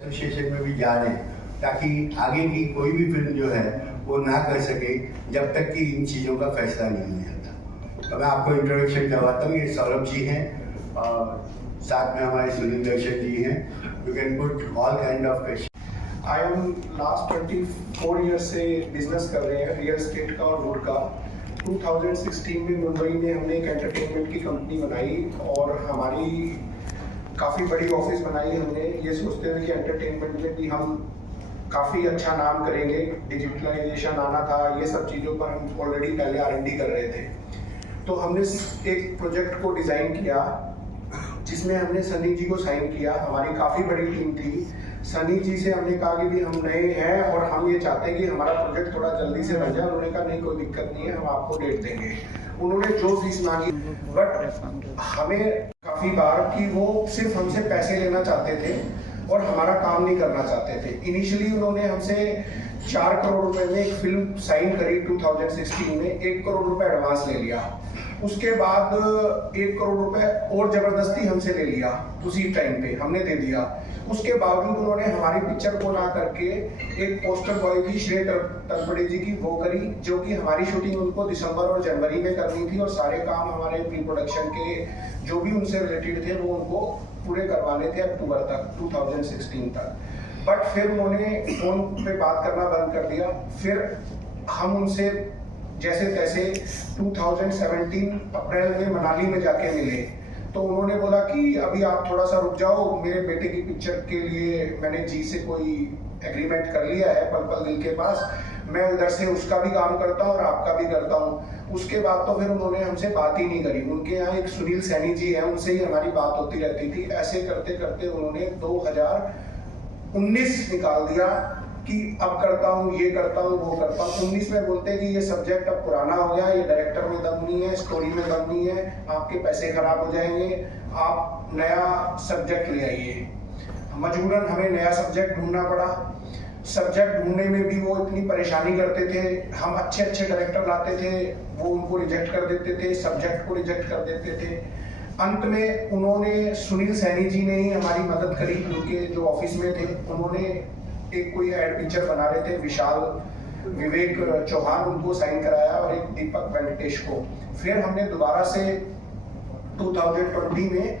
Association में भी जा रहे हैं ताकि आगे की कोई भी फिल्म जो है वो ना कर सके जब तक कि इन चीज़ों का फैसला नहीं हो जाता। तो मैं आपको इंट्रोडक्शन करवाता हूँ। ये सौरभ जी हैं और साथ में हमारे सुनील दर्शन जी हैं। You can put all kind of question. I am last 24 year से बिजनेस कर रहे हैं रियल एस्टेट का और वुड का। 2016 में मुंबई में हमने एक एंटरटेनमेंट की कंपनी बनाई और हमारी काफ़ी बड़ी ऑफिस बनाई हमने, ये सोचते हुए कि एंटरटेनमेंट में भी हम काफ़ी अच्छा नाम करेंगे। डिजिटलाइजेशन आना था, ये सब चीज़ों पर हम ऑलरेडी पहले R&D कर रहे थे। तो हमने एक प्रोजेक्ट को डिज़ाइन किया जिसमें हमने सनी जी को साइन किया। हमारी काफ़ी बड़ी टीम थी। सनी जी से हमने कहा कि भी हम नए हैं और हम ये चाहते हैं कि हमारा प्रोजेक्ट थोड़ा जल्दी से बन जाए। उन्होंने कहा नहीं, कोई दिक्कत नहीं है, हम आपको डेट देंगे। उन्होंने जो फीस मांगी, बट हमें काफ़ी बार कि वो सिर्फ हमसे पैसे लेना चाहते थे और हमारा काम नहीं करना चाहते थे। इनिशियली उन्होंने हमसे 4 करोड़ रुपए में एक फिल्म साइन करी 2016 में, 1 करोड़ रुपए एडवांस ले लिया। उसके बाद 1 करोड़ रुपए और जबरदस्ती हमसे ले लिया, उसी टाइम पे हमने दे दिया। उसके बावजूद उन्होंने हमारी पिक्चर को ना करके एक पोस्टर बॉय की श्रेय तलपड़े जी की वो करी, जो कि हमारी शूटिंग उनको दिसंबर और जनवरी में करनी थी और सारे काम हमारे प्री प्रोडक्शन के जो भी उनसे रिलेटेड थे वो उनको पूरे करवाने थे अक्टूबर तक, 2016 तक। बट फिर उन्होंने फोन पे बात करना बंद कर दिया। फिर हम उनसे जैसे तैसे 2017 अप्रैल में मनाली में जाके मिले। तो उन्होंने बोला कि अभी आप थोड़ा सा रुक जाओ, मेरे बेटे की पिक्चर के लिए मैंने जी से कोई एग्रीमेंट कर लिया है पल पल दिल के पास, मैं उधर से उसका भी काम करता हूँ और आपका भी करता हूँ। उसके बाद तो फिर उन्होंने हमसे बात ही नहीं करी। उनके यहाँ एक सुनील सैनी जी हैं, उनसे ही हमारी बात होती रहती थी। ऐसे करते करते उन्होंने 2019 निकाल दिया कि अब करता हूँ, ये करता हूँ, वो करता हूँ। 19 में बोलते कि ये सब्जेक्ट अब पुराना हो गया, ये डायरेक्टर में दम नहीं है, स्टोरी में दम नहीं है, आपके पैसे खराब हो जाएंगे, आप नया सब्जेक्ट ले आइए। मजबूरन हमें नया सब्जेक्ट ढूंढना पड़ा। सब्जेक्ट ढूंढने में भी वो इतनी परेशानी करते थे। हम अच्छे अच्छे डायरेक्टर लाते थे, वो उनको रिजेक्ट कर देते थे, सब्जेक्ट को रिजेक्ट कर देते थे। अंत में उन्होंने सुनील सैनी जी ने ही हमारी मदद करी। उनके जो ऑफिस में थे, उन्होंने एक कोई एड पिक्चर बना रहे थे, विशाल विवेक चौहान, उनको साइन कराया और एक दीपक वेंकटेश को। फिर हमने दोबारा से 2020 में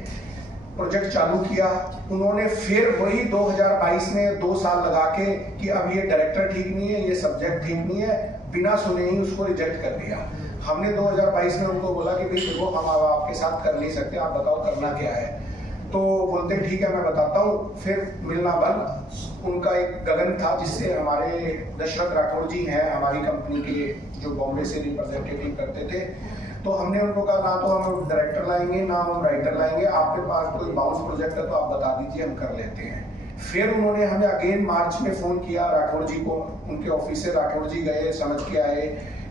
प्रोजेक्ट चालू किया। उन्होंने फिर वही 2022 में 2 साल लगा के कि अब ये डायरेक्टर ठीक नहीं है, ये सब्जेक्ट ठीक नहीं है, बिना सुने ही उसको रिजेक्ट कर दिया। हमने 2022 में उनको बोला कि भाई देखो, हम अब आपके साथ कर नहीं सकते, आप बताओ करना क्या है। तो बोलते ठीक है मैं बताता हूँ। फिर मिलना बंद। उनका एक गगन था जिससे हमारे दशरथ राठौर जी हैं हमारी कंपनी के, जो बॉम्बे से रिप्रेजेंटेटिव करते थे। तो हमने उनको कहा ना तो हम डायरेक्टर लाएंगे ना हम राइटर लाएंगे, आपके पास कोई बाउंस प्रोजेक्ट है तो आप बता दीजिए, हम कर लेते हैं। फिर उन्होंने हमें अगेन मार्च में फ़ोन किया राठौर जी को, उनके ऑफिस से राठौर जी गए, समझ के आए।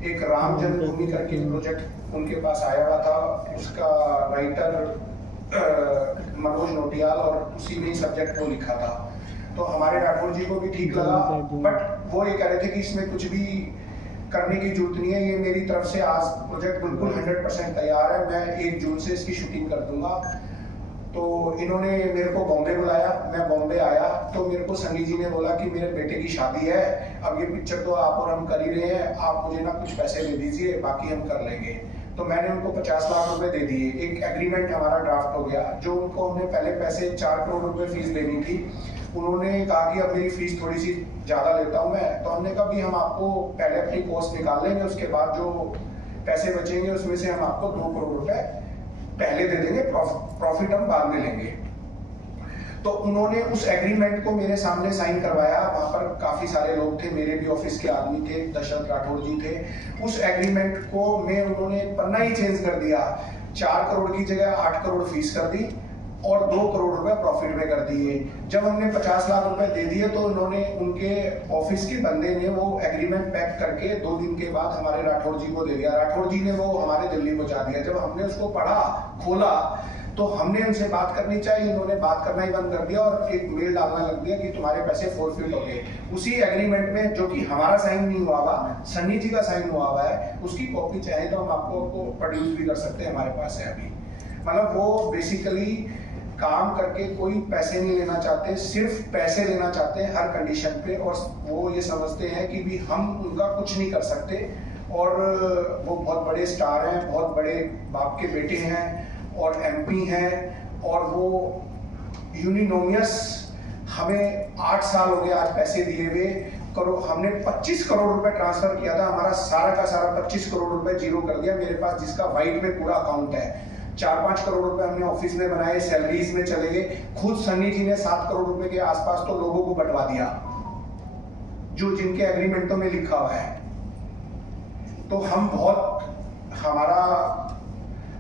एक राम जन्मभूमि करके प्रोजेक्ट उनके पास आया हुआ था, उसका राइटर मनोज नोटियाल और उसी में सब्जेक्ट वो लिखा था। तो हमारे राठौर जी को भी ठीक लगा, बट वो ये कह रहे थे कि इसमें कुछ भी करने की जरूरत नहीं है, ये मेरी तरफ से आज प्रोजेक्ट बिल्कुल 100% तैयार है, मैं 1 जून से इसकी शूटिंग कर दूंगा। तो इन्होंने मेरे को बॉम्बे बुलाया, मैं बॉम्बे आया तो मेरे को सनी जी ने बोला कि मेरे बेटे की शादी है, अब ये पिक्चर तो आप और हम कर ही रहे हैं, आप मुझे ना कुछ पैसे दे दीजिए, बाकी हम कर लेंगे। तो मैंने उनको 50 लाख रुपए दे दिए। एक एग्रीमेंट हमारा ड्राफ्ट हो गया। जो उनको हमने पहले पैसे 4 करोड़ रुपए फीस देनी थी, उन्होंने कहा कि अब मेरी फीस थोड़ी सी ज़्यादा लेता हूँ मैं। तो हमने कहा भी हम आपको पहले अपनी कॉस्ट निकाल लेंगे, उसके बाद जो पैसे बचेंगे उसमें से हम आपको 2 करोड़ रुपए पहले दे देंगे, प्रॉफिट हम बाद में लेंगे। तो उन्होंने उस एग्रीमेंट को मेरे सामने साइन करवाया। वहाँ पर काफ़ी सारे लोग थे, मेरे भी ऑफिस के आदमी थे, दशरथ राठौर जी थे। उस एग्रीमेंट को में उन्होंने पन्ना ही चेंज कर दिया। 4 करोड़ की जगह 8 करोड़ फीस कर दी और 2 करोड़ रुपए प्रॉफिट में कर दिए। जब हमने 50 लाख रुपए दे दिए तो उन्होंने, उनके ऑफिस के बंदे ने वो एग्रीमेंट पैक करके 2 दिन के बाद हमारे राठौर जी को दे दिया। राठौर जी ने वो हमारे दिल्ली पहुंचा दिया। जब हमने उसको पढ़ा, खोला, तो हमने उनसे बात करनी चाहिए, इन्होंने बात करना ही बंद कर दिया और एक मेल डालना लग दिया कि तुम्हारे पैसे फोरफिट हो गए। उसी एग्रीमेंट में, जो कि हमारा साइन नहीं हुआ हुआ, सन्नी जी का साइन हुआ हुआ है, उसकी कॉपी चाहे तो हम आपको प्रोड्यूस भी कर सकते हैं, हमारे पास है अभी। मतलब वो बेसिकली काम करके कोई पैसे नहीं लेना चाहते, सिर्फ पैसे लेना चाहते हैं हर कंडीशन पे, और वो ये समझते हैं कि भी हम उनका कुछ नहीं कर सकते। और वो बहुत बड़े स्टार हैं, बहुत बड़े बाप के बेटे हैं और एमपी हैं, और वो यूनिनोमियस हमें 8 साल हो गए आज पैसे दिए हुए। हमने 25 करोड़ रुपए ट्रांसफर किया था, हमारा सारा का सारा 25 करोड़ रुपए जीरो कर दिया मेरे पास, जिसका वाइट में पूरा अकाउंट है। 4-5 करोड़ रुपए हमने ऑफिस में बनाए, सैलरीज में चले गए। खुद सन्नी जी ने 7 करोड़ रुपए के आसपास तो लोगों को बंटवा दिया, जो जिनके एग्रीमेंटों में लिखा हुआ है। तो हमारा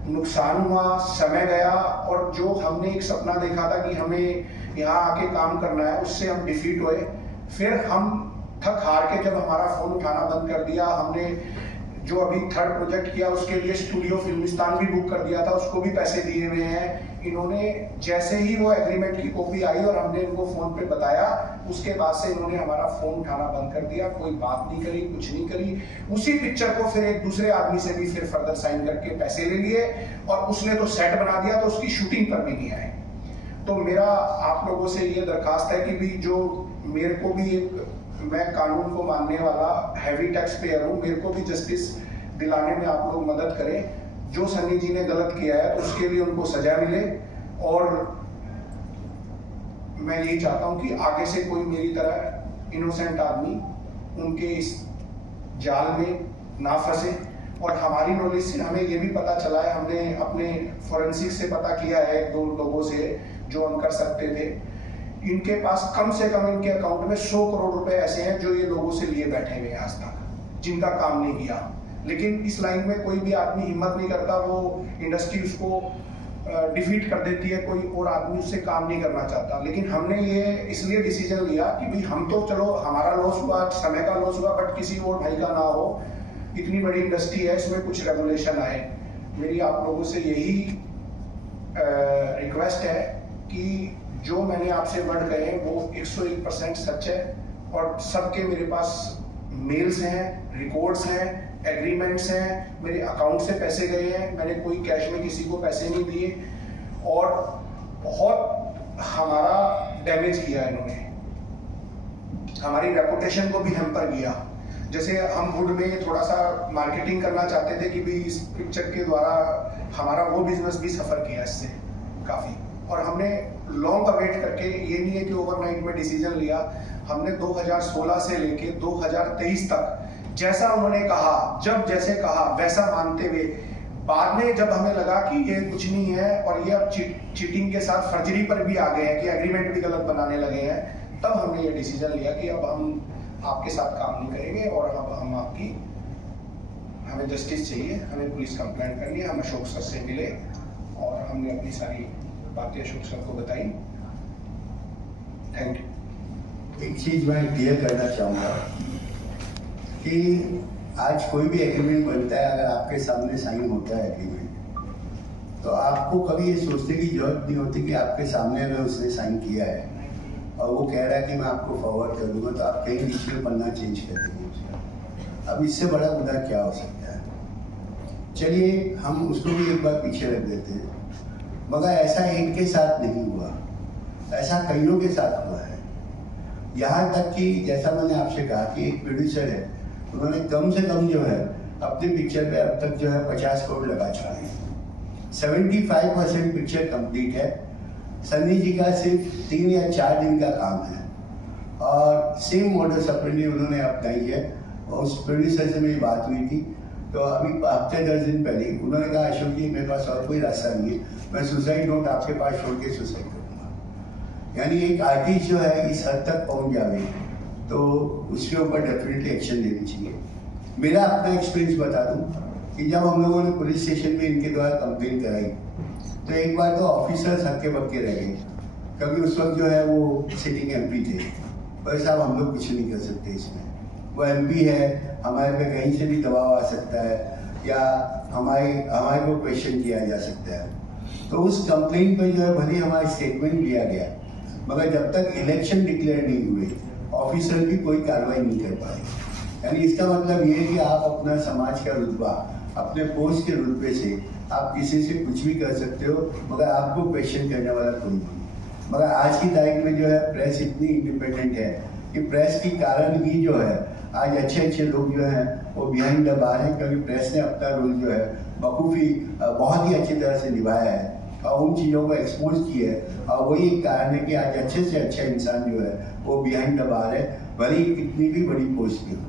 नुकसान हुआ, समय गया, और जो हमने एक सपना देखा था कि हमें यहाँ आके काम करना है, उससे हम डिफीट हुए। फिर हम थक हार के जब हमारा फोन उठाना बंद कर दिया, हमने जो अभी 3rd प्रोजेक्ट किया उसके लिए स्टूडियो फिल्मिस्तान भी बुक कर दिया था, उसको भी पैसे दिए हुए हैं। इन्होंने जैसे ही वो एग्रीमेंट की कॉपी आई और हमने इनको फोन पे बताया, उसके बाद से इन्होंने हमारा फोन उठाना बंद कर दिया, कोई बात नहीं करी, कुछ नहीं करी। उसी पिक्चर को फिर एक दूसरे आदमी से भी फिर फर्दर साइन करके पैसे ले लिए, और उसने तो सेट बना दिया, तो उसकी शूटिंग पर भी नहीं आए। तो मेरा आप लोगों से ये दरखास्त है कि भी जो मेरे को भी मैं कानून को मानने वाला हैवी टैक्स पेयर हूँ, मेरे को भी जस्टिस दिलाने में आप लोग मदद करें। जो सन्नी जी ने गलत किया है तो उसके लिए उनको सजा मिले, और मैं यही चाहता हूँ कि आगे से कोई मेरी तरह इनोसेंट आदमी उनके इस जाल में ना फंसे। और हमारी नॉलेज से हमें ये भी पता चला है, हमने अपने फोरेंसिक से पता किया है 1-2 लोगों से जो हम कर सकते थे, इनके पास कम से कम इनके अकाउंट में 100 करोड़ रुपए ऐसे हैं जो ये लोगों से लिए बैठे हुए हैं आज तक, जिनका काम नहीं किया। लेकिन इस लाइन में कोई भी आदमी हिम्मत नहीं करता, वो इंडस्ट्री उसको डिफीट कर देती है, कोई और आदमी उससे काम नहीं करना चाहता। लेकिन हमने ये इसलिए डिसीजन लिया कि भाई हम तो चलो हमारा लॉस हुआ, समय का लॉस हुआ, बट किसी और भाई का ना हो। इतनी बड़ी इंडस्ट्री है, इसमें कुछ रेगुलेशन आए। मेरी आप लोगों से यही रिक्वेस्ट है कि जो मैंने आपसे वर्ड कहे वो 101% सच है, और सबके मेरे पास मेल्स हैं, रिकॉर्ड्स हैं, एग्रीमेंट्स हैं, मेरे अकाउंट से पैसे गए हैं, मैंने कोई कैश में किसी को पैसे नहीं दिए, और बहुत हमारा डैमेज किया इन्होंने, हमारी रेपुटेशन को भी हैम्पर किया। जैसे हम वुड में थोड़ा सा मार्केटिंग करना चाहते थे कि भी इस पिक्चर के द्वारा हमारा वो बिजनेस भी सफर किया इससे काफी, और हमने लॉन्ग अवेट करके, ये नहीं है कि ओवरनाइट में डिसीजन लिया, हमने 2016 से लेके 2023 तक जैसा उन्होंने कहा, जब जैसे कहा वैसा मानते हुए, बाद में जब हमें लगा कि ये कुछ नहीं है और ये अब चीटिंग के साथ फर्जरी पर भी आ गए हैं, कि एग्रीमेंट भी गलत बनाने लगे हैं, तब हमने ये डिसीजन लिया कि अब हम आपके साथ काम नहीं करेंगे, और अब हम हमें जस्टिस चाहिए, हमें पुलिस कंप्लेंट करनी है। हम अशोक सर से मिले और हमने अपनी सारी बातें अशोक सर को बताई। Thank you. एक चीज मैं क्लियर करना चाहूँगा कि आज कोई भी एग्रीमेंट बनता है, अगर आपके सामने साइन होता है एग्रीमेंट, तो आपको कभी ये सोचने की जरूरत नहीं होती कि आपके सामने अगर उसने साइन किया है और वो कह रहा है कि मैं आपको फॉरवर्ड कर दूंगा, तो आप कहीं बीच में पन्ना चेंज कर देंगे उसका। अब इससे बड़ा मुद्दा क्या हो सकता है? चलिए हम उसको भी एक बार पीछे रख देते हैं, मगर ऐसा एक के साथ नहीं हुआ, ऐसा कईयों के साथ हुआ है। यहाँ तक कि जैसा मैंने आपसे कहा कि एक प्रोड्यूसर है, उन्होंने कम से कम जो है अपनी पिक्चर पे अब तक जो है 50 करोड़ लगा चुके हैं। 75% पिक्चर कंप्लीट है। सन्नी जी का सिर्फ 3 या 4 दिन का काम है, और सेम मॉडल ऑपरेंडी उन्होंने अपनाई है। और उस प्रोड्यूसर से मेरी बात हुई थी, तो अभी हफ्ते 10 दिन पहले उन्होंने कहा, अशोक जी मेरे पास और कोई रास्ता नहीं है, मैं सुसाइड नोट आपके पास छोड़ के सुसाइड करूँगा। यानी एक आर्टिस्ट जो है इस हद तक पहुँच जाए तो उसके ऊपर डेफिनेटली एक्शन लेनी चाहिए। मेरा अपना एक्सपीरियंस बता दूँ कि जब हम लोगों ने पुलिस स्टेशन में इनके द्वारा कंप्लेन कराई, तो एक बार तो ऑफिसर्स हक्के बक्के रह गए, क्योंकि उस वक्त जो है वो सिटिंग एमपी थे। पर साहब हम लोग कुछ नहीं कर सकते इसमें, वो एमपी है, हमारे पे कहीं से भी दबाव आ सकता है, या हमारे को क्वेश्चन किया जा सकता है। तो उस कंप्लेन पर जो है भले हमारा स्टेटमेंट लिया गया, मगर जब तक इलेक्शन डिक्लेयर नहीं हुए ऑफिसर भी कोई कार्रवाई नहीं कर पाए। यानी इसका मतलब ये है कि आप अपना समाज का रुतबा अपने पोस्ट के रुतबे से आप किसी से कुछ भी कर सकते हो, मगर आपको क्वेश्चन करने वाला कोई नहीं। मगर आज की तारीख में जो है प्रेस इतनी इंडिपेंडेंट है कि प्रेस के कारण ही जो है आज अच्छे अच्छे लोग जो हैं वो बिहाइंड द बार हैं, क्योंकि प्रेस ने अपना रोल जो है बखूबी बहुत ही अच्छी तरह से निभाया है और उन चीज़ों को एक्सपोज की है। और वही एक कारण है कि आज अच्छे से अच्छा इंसान जो है वो बिहाइंड द बार है, भले ही कितनी भी बड़ी पोस्ट की हो।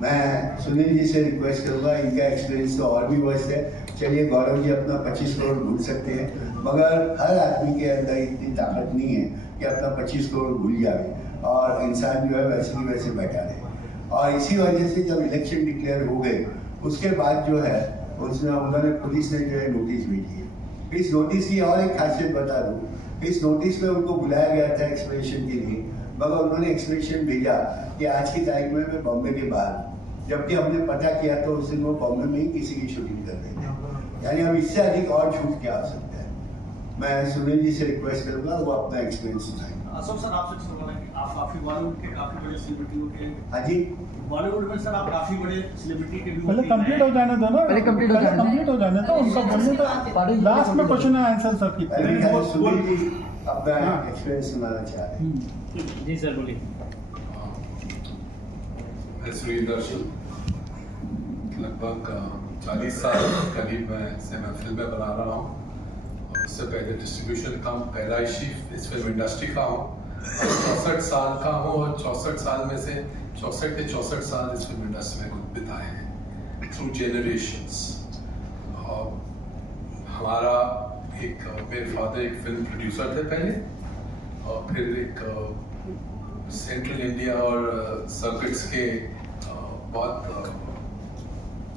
मैं सुनील जी से रिक्वेस्ट करूँगा, इनका एक्सपीरियंस तो और भी वर्स्ट है। चलिए गौरव जी अपना 25 करोड़ भूल सकते हैं, मगर हर आदमी के अंदर इतनी ताकत नहीं है कि अपना 25 करोड़ भूल जाए और इंसान जो है वैसे ही वैसे बैठा रहे। और इसी वजह से जब इलेक्शन डिक्लेयर हो गए उसके बाद जो है उन्होंने पुलिस ने जो है नोटिस भेजी है। इस नोटिस की और एक खासियत बता दूँ, इस नोटिस में उनको बुलाया गया था एक्सप्लेनेशन के लिए, मगर उन्होंने एक्सप्लेनेशन भेजा कि आज की तारीख में मैं बॉम्बे के बाहर, जबकि हमने पता किया तो उस दिन वो बॉम्बे में ही किसी की शूटिंग कर रहे थे। यानी अब इससे अधिक और छूट क्या हो सकता है। मैं सुनील जी से रिक्वेस्ट करूँगा वो अपना एक्सपीरियंस सुनाएंगे। अशोक सर, आपसे सवाल है कि आप काफी बॉलीवुड के काफी बड़े सेलिब्रिटियों के। हाँ जी, बॉलीवुड में सर आप काफी बड़े सेलिब्रिटी के भी पहले कंप्लीट हो जाने दो ना, पहले कंप्लीट हो जाने दो उनका बोलने तो लास्ट में क्वेश्चन आंसर सब की। सुनील जी अपना एक्सपीरियंस सुनाना चाह रहे हैं। जी सर बोलिए। मैं सुनील दर्शन, लगभग 40 साल करीब मैं फिल्में बना रहा हूँ और उससे पहले डिस्ट्रीब्यूशन का पैदाइशी इस फिल्म इंडस्ट्री का हूँ। 64 साल का हूँ और 64 साल में से 64 के 64 साल इस फिल्म इंडस्ट्री में खुद बिताए हैं थ्रू जेनरेशंस। हमारा मेरे फादर एक फिल्म प्रोड्यूसर थे पहले, और फिर एक सेंट्रल इंडिया और सर्किट्स के बहुत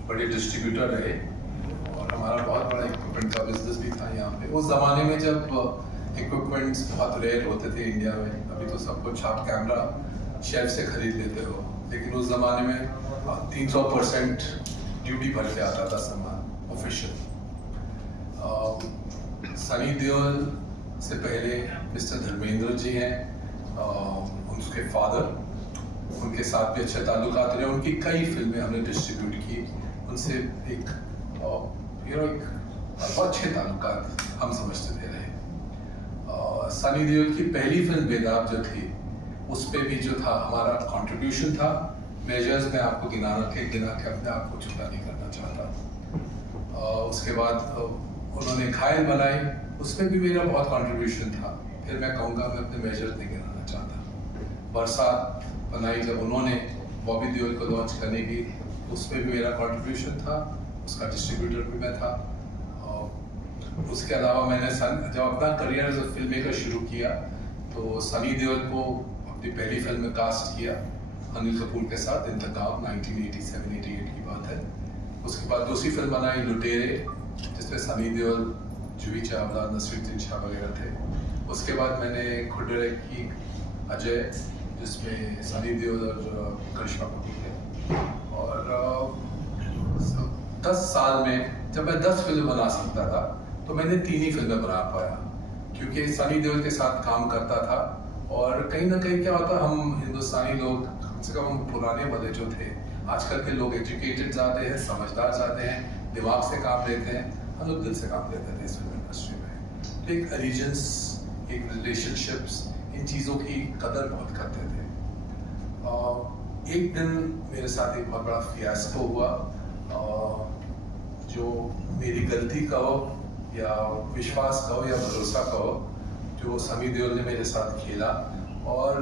बड़े डिस्ट्रीब्यूटर रहे, और हमारा बहुत बड़ा इक्विपमेंट का बिजनेस भी था यहाँ पे। उस ज़माने में जब इक्विपमेंट्स बहुत रेयर होते थे इंडिया में, अभी तो सब कुछ आप कैमरा शेल्फ से खरीद लेते हो, लेकिन उस ज़माने में 300% ड्यूटी भर के आता था सामान ऑफिशियल। सनी देओल से पहले मिस्टर धर्मेंद्र जी हैं, उनके फादर, उनके साथ भी अच्छे ताल्लुकात रहे। उनकी कई फिल्में हमने डिस्ट्रीब्यूट की, उनसे एक बहुत अच्छे ताल्लुकात हम समझते थे रहे। सनी देओल की पहली फिल्म बेदाब जो थी उस पर भी जो था हमारा कंट्रीब्यूशन था। मेजर्स में आपको गिना के अपने आप को छोटा नहीं करना चाहता। उसके बाद उन्होंने घायल बनाई, उस पर भी मेरा बहुत कंट्रीब्यूशन था। फिर मैं कहूँगा मैं अपने मेजर्स नहीं गिनाना चाहता। बरसात बनाई जब उन्होंने बॉबी देओल को लॉन्च करने की, उसमें भी मेरा कंट्रीब्यूशन था, उसका डिस्ट्रीब्यूटर भी मैं था। उसके अलावा मैंने जब अपना career as a film maker शुरू किया तो सनी देओल को अपनी पहली फिल्म में कास्ट किया अनिल कपूर के साथ, इंतकाम 1987-88 की बात है। उसके बाद दूसरी फिल्म बनाई लुटेरे, जिसमें सनी देओल, जूही चावला, नसीरुद्दीन शाह वगैरह थे। उसके बाद मैंने खुद डायरेक्ट की अजय, जिसमें सनी देओल और करिश्मा कपूर थे। और 10 साल में जब मैं 10 फिल्म बना सकता था तो मैंने 3 ही फिल्में बना पाया, क्योंकि सनी देओल के साथ काम करता था। और कहीं ना कहीं क्या होता, हम हिंदुस्तानी लोग, कम से कम हम पुराने वाले जो थे, आजकल के लोग एजुकेटेड ज़्यादा हैं, समझदार ज़्यादा हैं, दिमाग से काम लेते हैं, हम लोग दिल से काम लेते थे इस फिल्म इंडस्ट्री में। तो एक एलिजेंस, एक रिलेशनशिप्स, इन चीज़ों की कदर बहुत करते थे। एक दिन मेरे साथ एक बहुत बड़ा फियास्को हुआ, जो मेरी गलती कहो या विश्वास कहो या भरोसा कहो, जो सनी देओल ने मेरे साथ खेला। और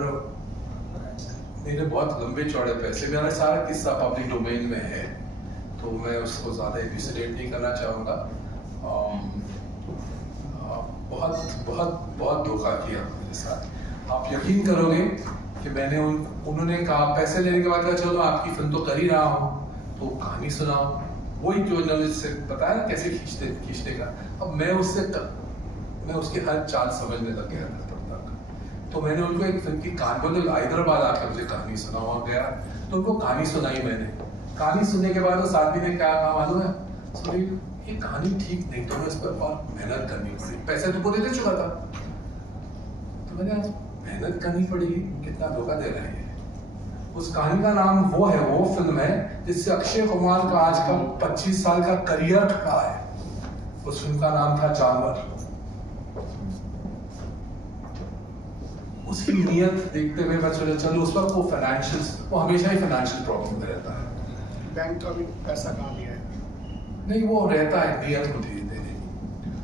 मेरे बहुत लंबे चौड़े पैसे, मेरा सारा किस्सा पब्लिक डोमेन में है, तो मैं उसको ज़्यादा एपिसोडेट नहीं करना चाहूँगा। बहुत बहुत बहुत धोखा किया मेरे साथ। आप यकीन करोगे कि मैंने उन्होंने कहा, पैसे लेने के बाद कहा चलो आपकी फिल्म तो कर ही रहा हूँ तो कहानी सुनाओ। वही जो जर्नलिस्ट से बताया ना कैसे खींचने का। अब मैं उसकी हर चाल समझने लग गया था तब तक। तो मैंने उनको एक फिल्म की कहानी, बोले हैदराबाद आकर मुझे कहानी सुनाओ गया, तो उनको कहानी सुनाई मैंने। कहानी सुनने के बाद उस आदमी ने क्या कहा मालूम है, सॉरी ये कहानी ठीक नहीं, तो मैं इस पर और मेहनत करनी पड़ी। पैसे तो पूरे दे चुका था, तो मैंने आज मेहनत करनी पड़ेगी, कितना धोखा दे रहे हैं। उस कहानी का नाम वो फिल्म है जिससे अक्षय कुमार का आज का 25 साल का करियर खड़ा है। उस फिल्म का नाम था जानवर। उसकी नीयत देखते हुए मैं सोचा चलो उस वक्त वो हमेशा ही फाइनेंशियल प्रॉब्लम में रहता है। बैंक का भी पैसा कहाँ दिया है? नहीं, वो रहता है नीयत होती है देने की।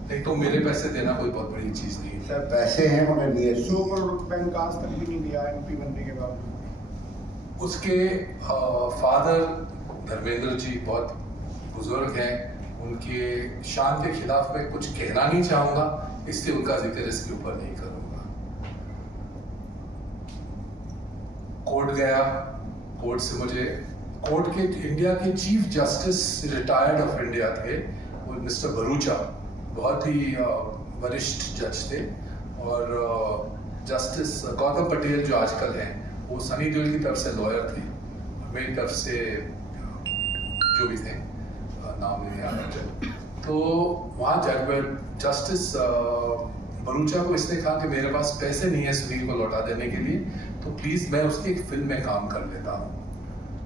नहीं तो मेरे पैसे देना कोई बहुत बड़ी चीज नहीं है। सर पैसे हैं मगर नियत 100 करोड़ बैंक आज तक भी नहीं दिया MP बनने के बाद। उसके फादर धर्मेंद्र जी बहुत बुजुर्ग हैं, उनके शान के खिलाफ मैं कुछ कहना नहीं चाहूंगा, इसलिए उनका जिक्र इसके ऊपर नहीं करूंगा। कोर्ट गया, कोर्ट से मुझे कोर्ट के इंडिया के chief justice retired of India थे, वो मिस्टर भरूचा, बहुत ही वरिष्ठ जज थे, और जस्टिस गौतम पटेल जो आजकल हैं वो सनी देओल की तरफ से लॉयर थे, मेरी तरफ से जो भी थे, नाम नहीं याद है। तो वहाँ जस्टिस भरूचा को इसने कहा कि मेरे पास पैसे नहीं है सुनील को लौटा देने के लिए, तो प्लीज़ मैं उसकी एक फिल्म में काम कर लेता हूँ।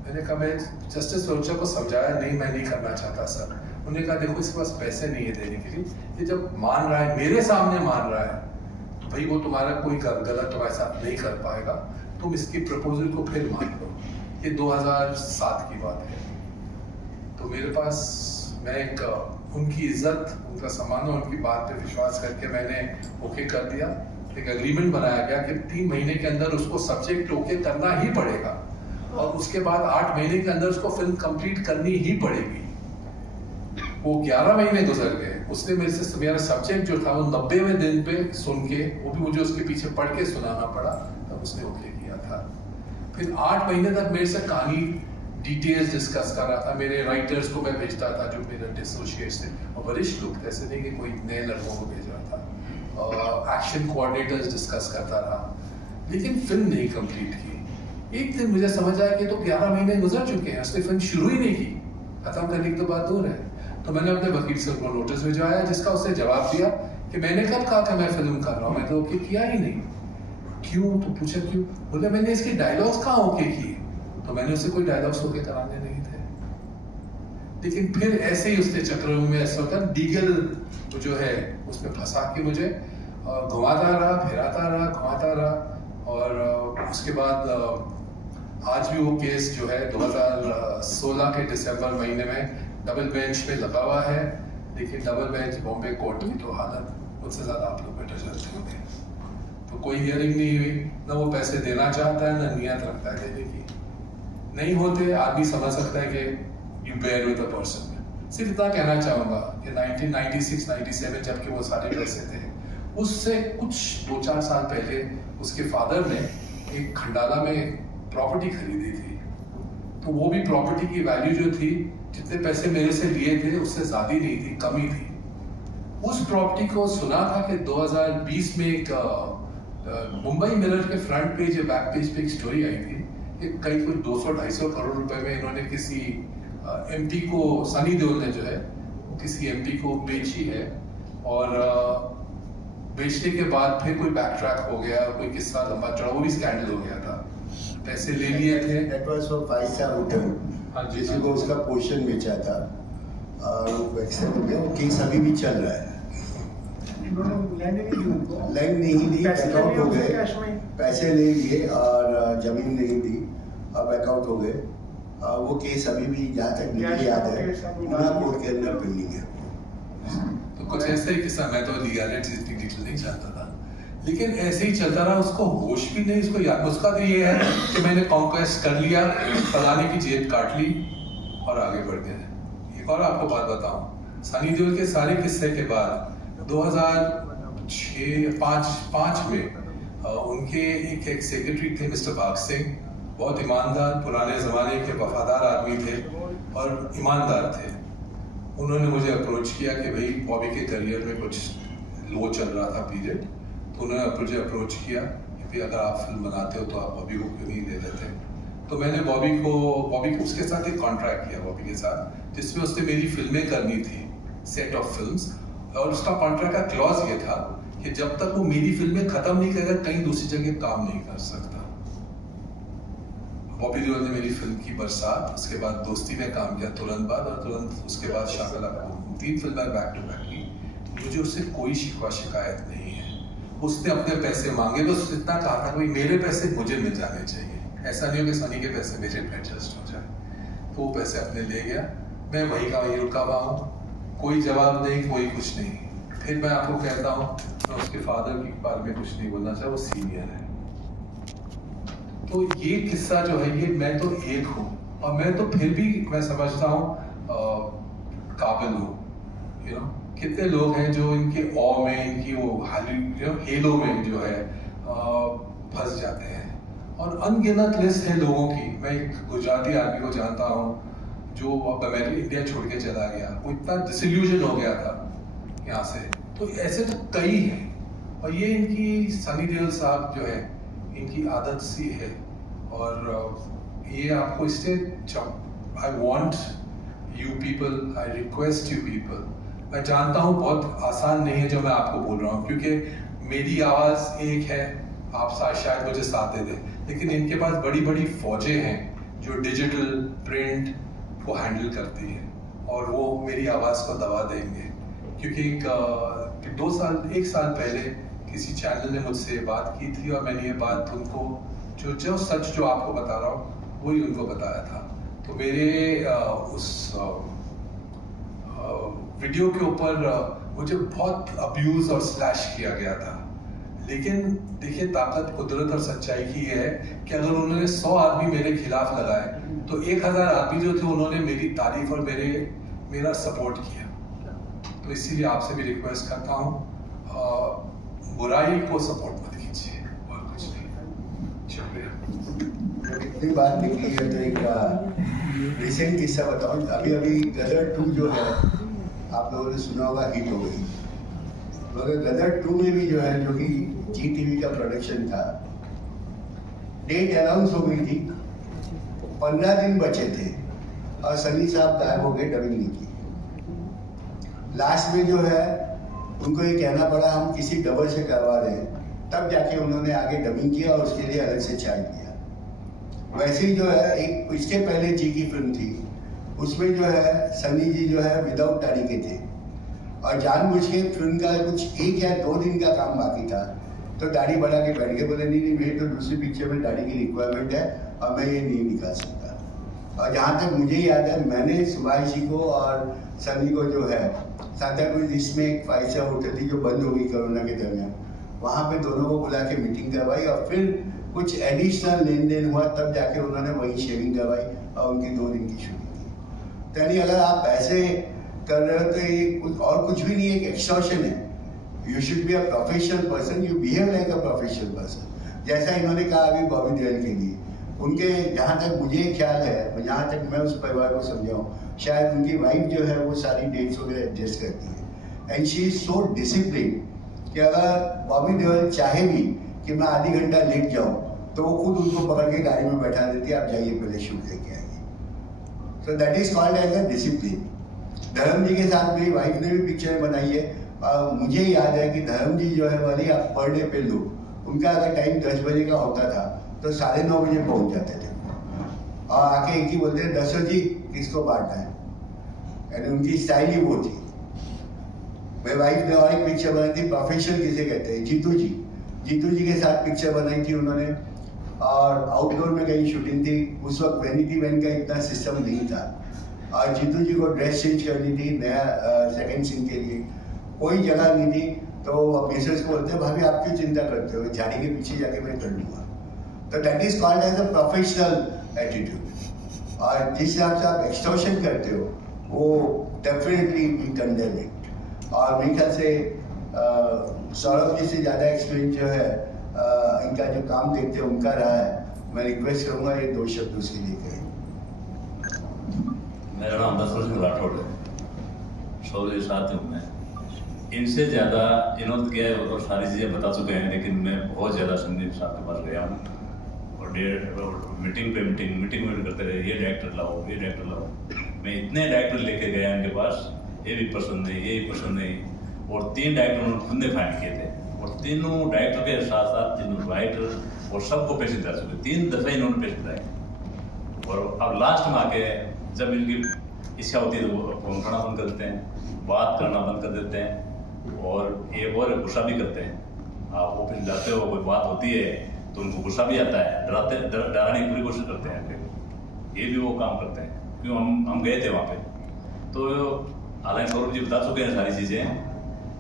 मैंने कहा, मैं जस्टिस भरूचा को समझाया, नहीं मैं नहीं करना चाहता सर। उन्होंने कहा देखो इसके पास पैसे नहीं है देने के लिए, ये जब मान रहा है, मेरे सामने मान रहा है, तो भाई वो तुम्हारा कोई गलत तुम्हारे साथ नहीं कर पाएगा, तुम इसकी प्रपोजल को फिर मान लो। ये 2007 की बात है। तो मेरे पास मैं उनकी इज्जत, उनका सम्मान और उनकी बात पे विश्वास करके मैंने ओके कर दिया। एक एग्रीमेंट बनाया गया कि 3 महीने के अंदर उसको सब्जेक्ट ओके करना ही पड़ेगा, और उसके बाद 8 महीने के अंदर उसको फिल्म कंप्लीट करनी ही पड़ेगी। वो 11 महीने गुजर गए, उसने मेरा सब्जेक्ट जो था वो 90वें दिन पे सुन के, वो भी मुझे उसके पीछे पढ़ के सुनाना पड़ा, तब उसने ओके किया था। फिर 8 महीने तक मेरे से कहानी डिटेल्स डिस्कस कर रहा था, मेरे राइटर्स को मैं भेजता था जो मेरे एसोसिएट्स थे, और वरिष्ठ लोग थे, ऐसे नहीं कि कोई नए लड़कों को भेज रहा था। एक्शन कोऑर्डिनेटर्स डिस्कस करता रहा, लेकिन फिल्म नहीं कंप्लीट की। एक दिन मुझे समझ आया कि तो 11 महीने गुजर चुके हैं, उसने फिल्म शुरू ही नहीं की, खत्म करने की तो बात दूर है। तो मैंने अपने वकील से उनको नोटिस भिजवाया, जिसका उसने जवाब दिया कि मैंने कब कहा था मैं फिल्म कर रहा हूँ, मैं तो ओके किया ही नहीं। क्यों? तो पूछा क्यों? बोले मैंने इसके डायलॉग्स कहाँ ओके किए, तो मैंने उसे कोई डायलॉग्स ओके कराने नहीं थे। लेकिन फिर ऐसे ही उसने चक्रों में ऐसा होता है, लीगल जो है उसमें फंसा के मुझे घुमाता रहा, फिराता रहा, घुमाता रहा, और उसके बाद आज भी वो केस जो है 2016 के दिसंबर महीने में डबल बेंच पे लगा हुआ है। लेकिन डबल बेंच बॉम्बे कोर्ट की तो हालत मुझसे ज़्यादा आप लोग बेटर जानते होंगे। तो कोई हियरिंग नहीं हुई, ना वो पैसे देना चाहता है, ना नियत रखता है देने की। नहीं होते, आदमी समझ सकता है कि you bear with the person. सिर्फ इतना कहना चाहूँगा कि 1996-97 जबकि वो सारे पैसे थे, उससे कुछ 2-4 साल पहले उसके फादर ने एक खंडाला में प्रॉपर्टी खरीदी थी। तो वो भी प्रॉपर्टी की वैल्यू जो थी, जितने पैसे मेरे से लिए थे उससे ज़्यादा नहीं थी, कम ही थी। उस प्रॉपर्टी को सुना था कि 2020 में एक मुंबई मिरर के फ्रंट पेज या बैक पेज पे एक स्टोरी आई थी कि कहीं कुछ 200-250 करोड़ रुपए में इन्होंने किसी MP को, सनी देओल ने जो है किसी MP को बेची है, और बेचने के बाद फिर कोई बैक ट्रैक हो गया, कोई किस्सा लंबा चौड़ा, वो भी स्कैंडल हो गया था। पैसे ले लिए थे। That was for 5 star hotel, जिसी को उसका पोर्शन बेचा था, और वो एक्सेप्ट हो गया। वो केस अभी भी चल रहा है। लैंड नहीं दी, बैकआउट हो गए, पैसे ले लिए और जमीन नहीं दी और बैकआउट हो गए। वो केस अभी भी जहाँ तक मुझे याद है पूरा कोर्ट के अंदर पेंडिंग है। तो कुछ ऐसा ही किस्सा, मैं तो लीगैलिटी इतनी डिटेल नहीं जानता था, लेकिन ऐसे ही चलता रहा। उसको होश भी नहीं, उसको याद, उसका तो ये है कि मैंने कॉन्क्वेस्ट कर लिया, फलाने की जेब काट ली और आगे बढ़ गए। एक और आपको बात बताऊं, सनी देओल के सारे किस्से के बाद 2006-5 में उनके एक सेक्रेटरी थे मिस्टर भाग सिंह, बहुत ईमानदार, पुराने ज़माने के वफादार आदमी थे और ईमानदार थे। उन्होंने मुझे अप्रोच किया कि भाई बॉबी के करियर में कुछ लो चल रहा था पीरियड, तो उन्होंने मुझे अप्रोच किया कि भाई अगर आप फिल्म बनाते हो तो आप बॉबी को क्यों नहीं ले लेते। तो मैंने बॉबी को उसके साथ एक कॉन्ट्रैक्ट किया, बॉबी के साथ, जिसमें उसने मेरी फिल्में करनी थी, सेट ऑफ फिल्म्स, और उसका कॉन्ट्रैक्ट का क्लॉज ये था कि जब तक वो मेरी फिल्में खत्म नहीं करेगा कहीं दूसरी जगह काम नहीं कर सकता। बॉबी देओल ने मेरी फिल्म की बरसात, उसके बाद दोस्ती में काम किया तुरंत बाद, और तुरंत उसके बाद शाकाला, 3 फिल्में बैक टू बैक की। मुझे उससे कोई शिकवा शिकायत नहीं है। उसने अपने पैसे मांगे, बस इतना कहा था भाई मेरे पैसे मुझे मिल जाने चाहिए, ऐसा नहीं हो कि सनी के पैसे मेरे पे एडजस्ट हो जाए। तो वो पैसे अपने ले गया, मैं वहीं का वहीं रुका हुआ हूँ, कोई जवाब नहीं, कोई कुछ नहीं। फिर मैं आपको कहता हूँ, मैं उसके फादर के बारे में कुछ नहीं बोलना चाहता, वो सीनियर है। तो ये किस्सा जो है, ये मैं तो एक हूँ, और मैं तो फिर भी मैं समझता हूँ काबिल हूँ। यू नो, कितने लोग हैं जो इनके ऑ में, इनकी वो हेलो में जो है फंस जाते हैं। और अनगिनत लिस्ट है लोगों की। मैं एक गुजराती आदमी को जानता हूँ जो अब अमेरिका इंडिया छोड़ के चला गया, वो इतना डिसइल्यूजन हो गया था यहाँ से। तो ऐसे तो कई हैं, और ये इनकी सनी देओल साहब जो है, इनकी आदत सी है। और ये आपको इससे I want you people, I request you people, मैं जानता हूँ बहुत आसान नहीं है जो मैं आपको बोल रहा हूँ, क्योंकि मेरी आवाज़ एक है, आप शायद मुझे साथ दे दें, लेकिन इनके पास बड़ी बड़ी फौजें हैं जो डिजिटल प्रिंट को हैंडल करती है, और वो मेरी आवाज़ को दबा देंगे। क्योंकि एक साल पहले किसी चैनल ने मुझसे बात की थी, और मैंने ये बात उनको जो सच जो आपको बता रहा हूँ वही उनको बताया था। तो मेरे उस वीडियो के ऊपर मुझे बहुत अब्यूज़ और स्लैश किया गया था। लेकिन देखिए, ताकत कुदरत और सच्चाई की ये है कि अगर उन्होंने 100 आदमी मेरे खिलाफ लगाए, तो 1000 आदमी जो थे उन्होंने मेरी तारीफ और मेरा सपोर्ट किया। तो इसीलिए आपसे भी रिक्वेस्ट करता हूँ, बुराई को सपोर्ट मत कीजिए, और कुछ नहीं। शुक्रिया। इतनी बात निकली है तो एक रिसेंट किस्सा बताऊँ। अभी गदर 2 जो है, आप लोगों ने सुना होगा, हिट हो गई। मगर गदर 2 में भी जो है, जो कि जी टीवी का प्रोडक्शन था, डेट अनाउंस हो गई थी, 15 दिन बचे थे, और सनी साहब गायब हो गए, डबिंग नहीं की। लास्ट में जो है उनको ये कहना पड़ा हम किसी डबल से करवा रहे हैं, तब जाके उन्होंने आगे डबिंग किया और उसके लिए अलग से चार्ज किया। वैसे ही जो है, एक इसके पहले जी की फिल्म थी, उसमें जो है सनी जी जो है विदाउट दाढ़ी के थे, और जानबूझ के फिल्म का कुछ 1 या 2 दिन का काम बाकी था, तो दाढ़ी बढ़ा के बैठ गए, बोले नहीं मेरी तो दूसरी पिक्चर में दाढ़ी की रिक्वायरमेंट है और मैं ये नहीं निकाल सकता। और जहाँ तक मुझे याद है, मैंने सुभाष जी को और सनी को जो है सांताक्रूज इसमें एक 5 स्टार होटल थी जो बंद हो गई कोरोना के दरमियान, वहाँ पे दोनों को बुला के मीटिंग करवाई, और फिर कुछ एडिशनल लेन देन हुआ, तब जाके उन्होंने वही शेविंग करवाई और उनकी 2 दिन की शूटिंग की। तो यानी अगर आप ऐसे कर रहे हो तो ये कुछ भी नहीं है, एक एक्सटॉर्शन है। You should be a professional person, you behave like a professional person. जैसा इन्होंने कहा अभी बॉबी देओल के लिए, उनके जहाँ तक मुझे ख्याल है, जहाँ तक मैं उस परिवार को समझाऊँ, शायद उनकी वाइफ जो है वो सारी डेट्स वगैरह एडजस्ट करती है, and she is so discipline कि अगर बॉबी देओल चाहे भी कि मैं आधी घंटा लेट जाऊँ, तो वो खुद उनको पकड़ के गाड़ी में बैठा देती है, आप जाइए पहले शूट लेके आइए। So that is called as a discipline. Dharam ji के साथ मेरी वाइफ ने भी पिक्चर बनाई है, और मुझे याद है कि धर्म जी जो है वाली, आप पर डे पे लो, उनका अगर टाइम 10 बजे का होता था तो 9:30 बजे पहुंच जाते थे, और आके एक ही बोलते हैं 10 जी किसको बांटना है, यानी उनकी स्टाइल ही वो थी। मेरी वाइफ ने और एक पिक्चर बनाई थी, प्रोफेशनल किसे कहते हैं, जीतू जी के साथ पिक्चर बनाई थी उन्होंने, और आउटडोर में कहीं शूटिंग थी। उस वक्त वैनिटी वैन का इतना सिस्टम नहीं था, और जीतू जी को ड्रेस चेंज करनी थी नया सेकंड सीन के लिए, कोई जगह नहीं थी, तो मिसेस को बोलते हैं भाभी आप क्यों चिंता करते हो, झाड़ी के पीछे जाके मैं कर लूँगा। तो that is called as a professional attitude. और जिस हिसाब से आप एक्सटॉर्शन करते हो, वो डेफिनेटली वी कंडेम इट। और मेरे ख्याल से सौरभ जी से ज़्यादा एक्सपीरियंस जो है इनका जो काम देखते हैं उनका रहा है। मैं रिक्वेस्ट करूँगा ये 2 शब्द उसके लिए कहें। मेरा नाम दशरथ सिंह राठौड़ है, सौरभ जी साथ हूँ मैं। इनसे ज़्यादा इन्होंने क्या है और सारी चीज़ें बता चुके हैं, लेकिन मैं बहुत ज़्यादा संदीप साहब के पास गया हूँ, और मीटिंग पे मीटिंग करते रहे, ये डायरेक्टर लाओ ये डायरेक्टर लाओ। मैं इतने डायरेक्टर लेके गया इनके पास, ये भी पसंद नहीं ये भी पसंद नहीं, और 3 डायरेक्टर उन्होंने खुद ने फाइंड किए थे, और तीनों डायरेक्टर के साथ साथ 3 राइटर और सबको पैसे दिला चुके, 3 दफ़े इन्होंने पैसे दिलाए। और अब लास्ट में आके जब इनकी इच्छा होती है तो वो फोन करना बंद कर देते हैं, बात करना बंद कर देते हैं, और एक और गुस्सा भी करते हैं। आप ऑफिस जाते हो, कोई बात होती है तो उनको गुस्सा भी आता है, डराने की पूरी कोशिश करते हैं फिर। ये भी वो काम करते हैं, क्यों हम गए थे वहाँ पे। तो हालांकि सौरभ जी बता चुके हैं सारी चीज़ें,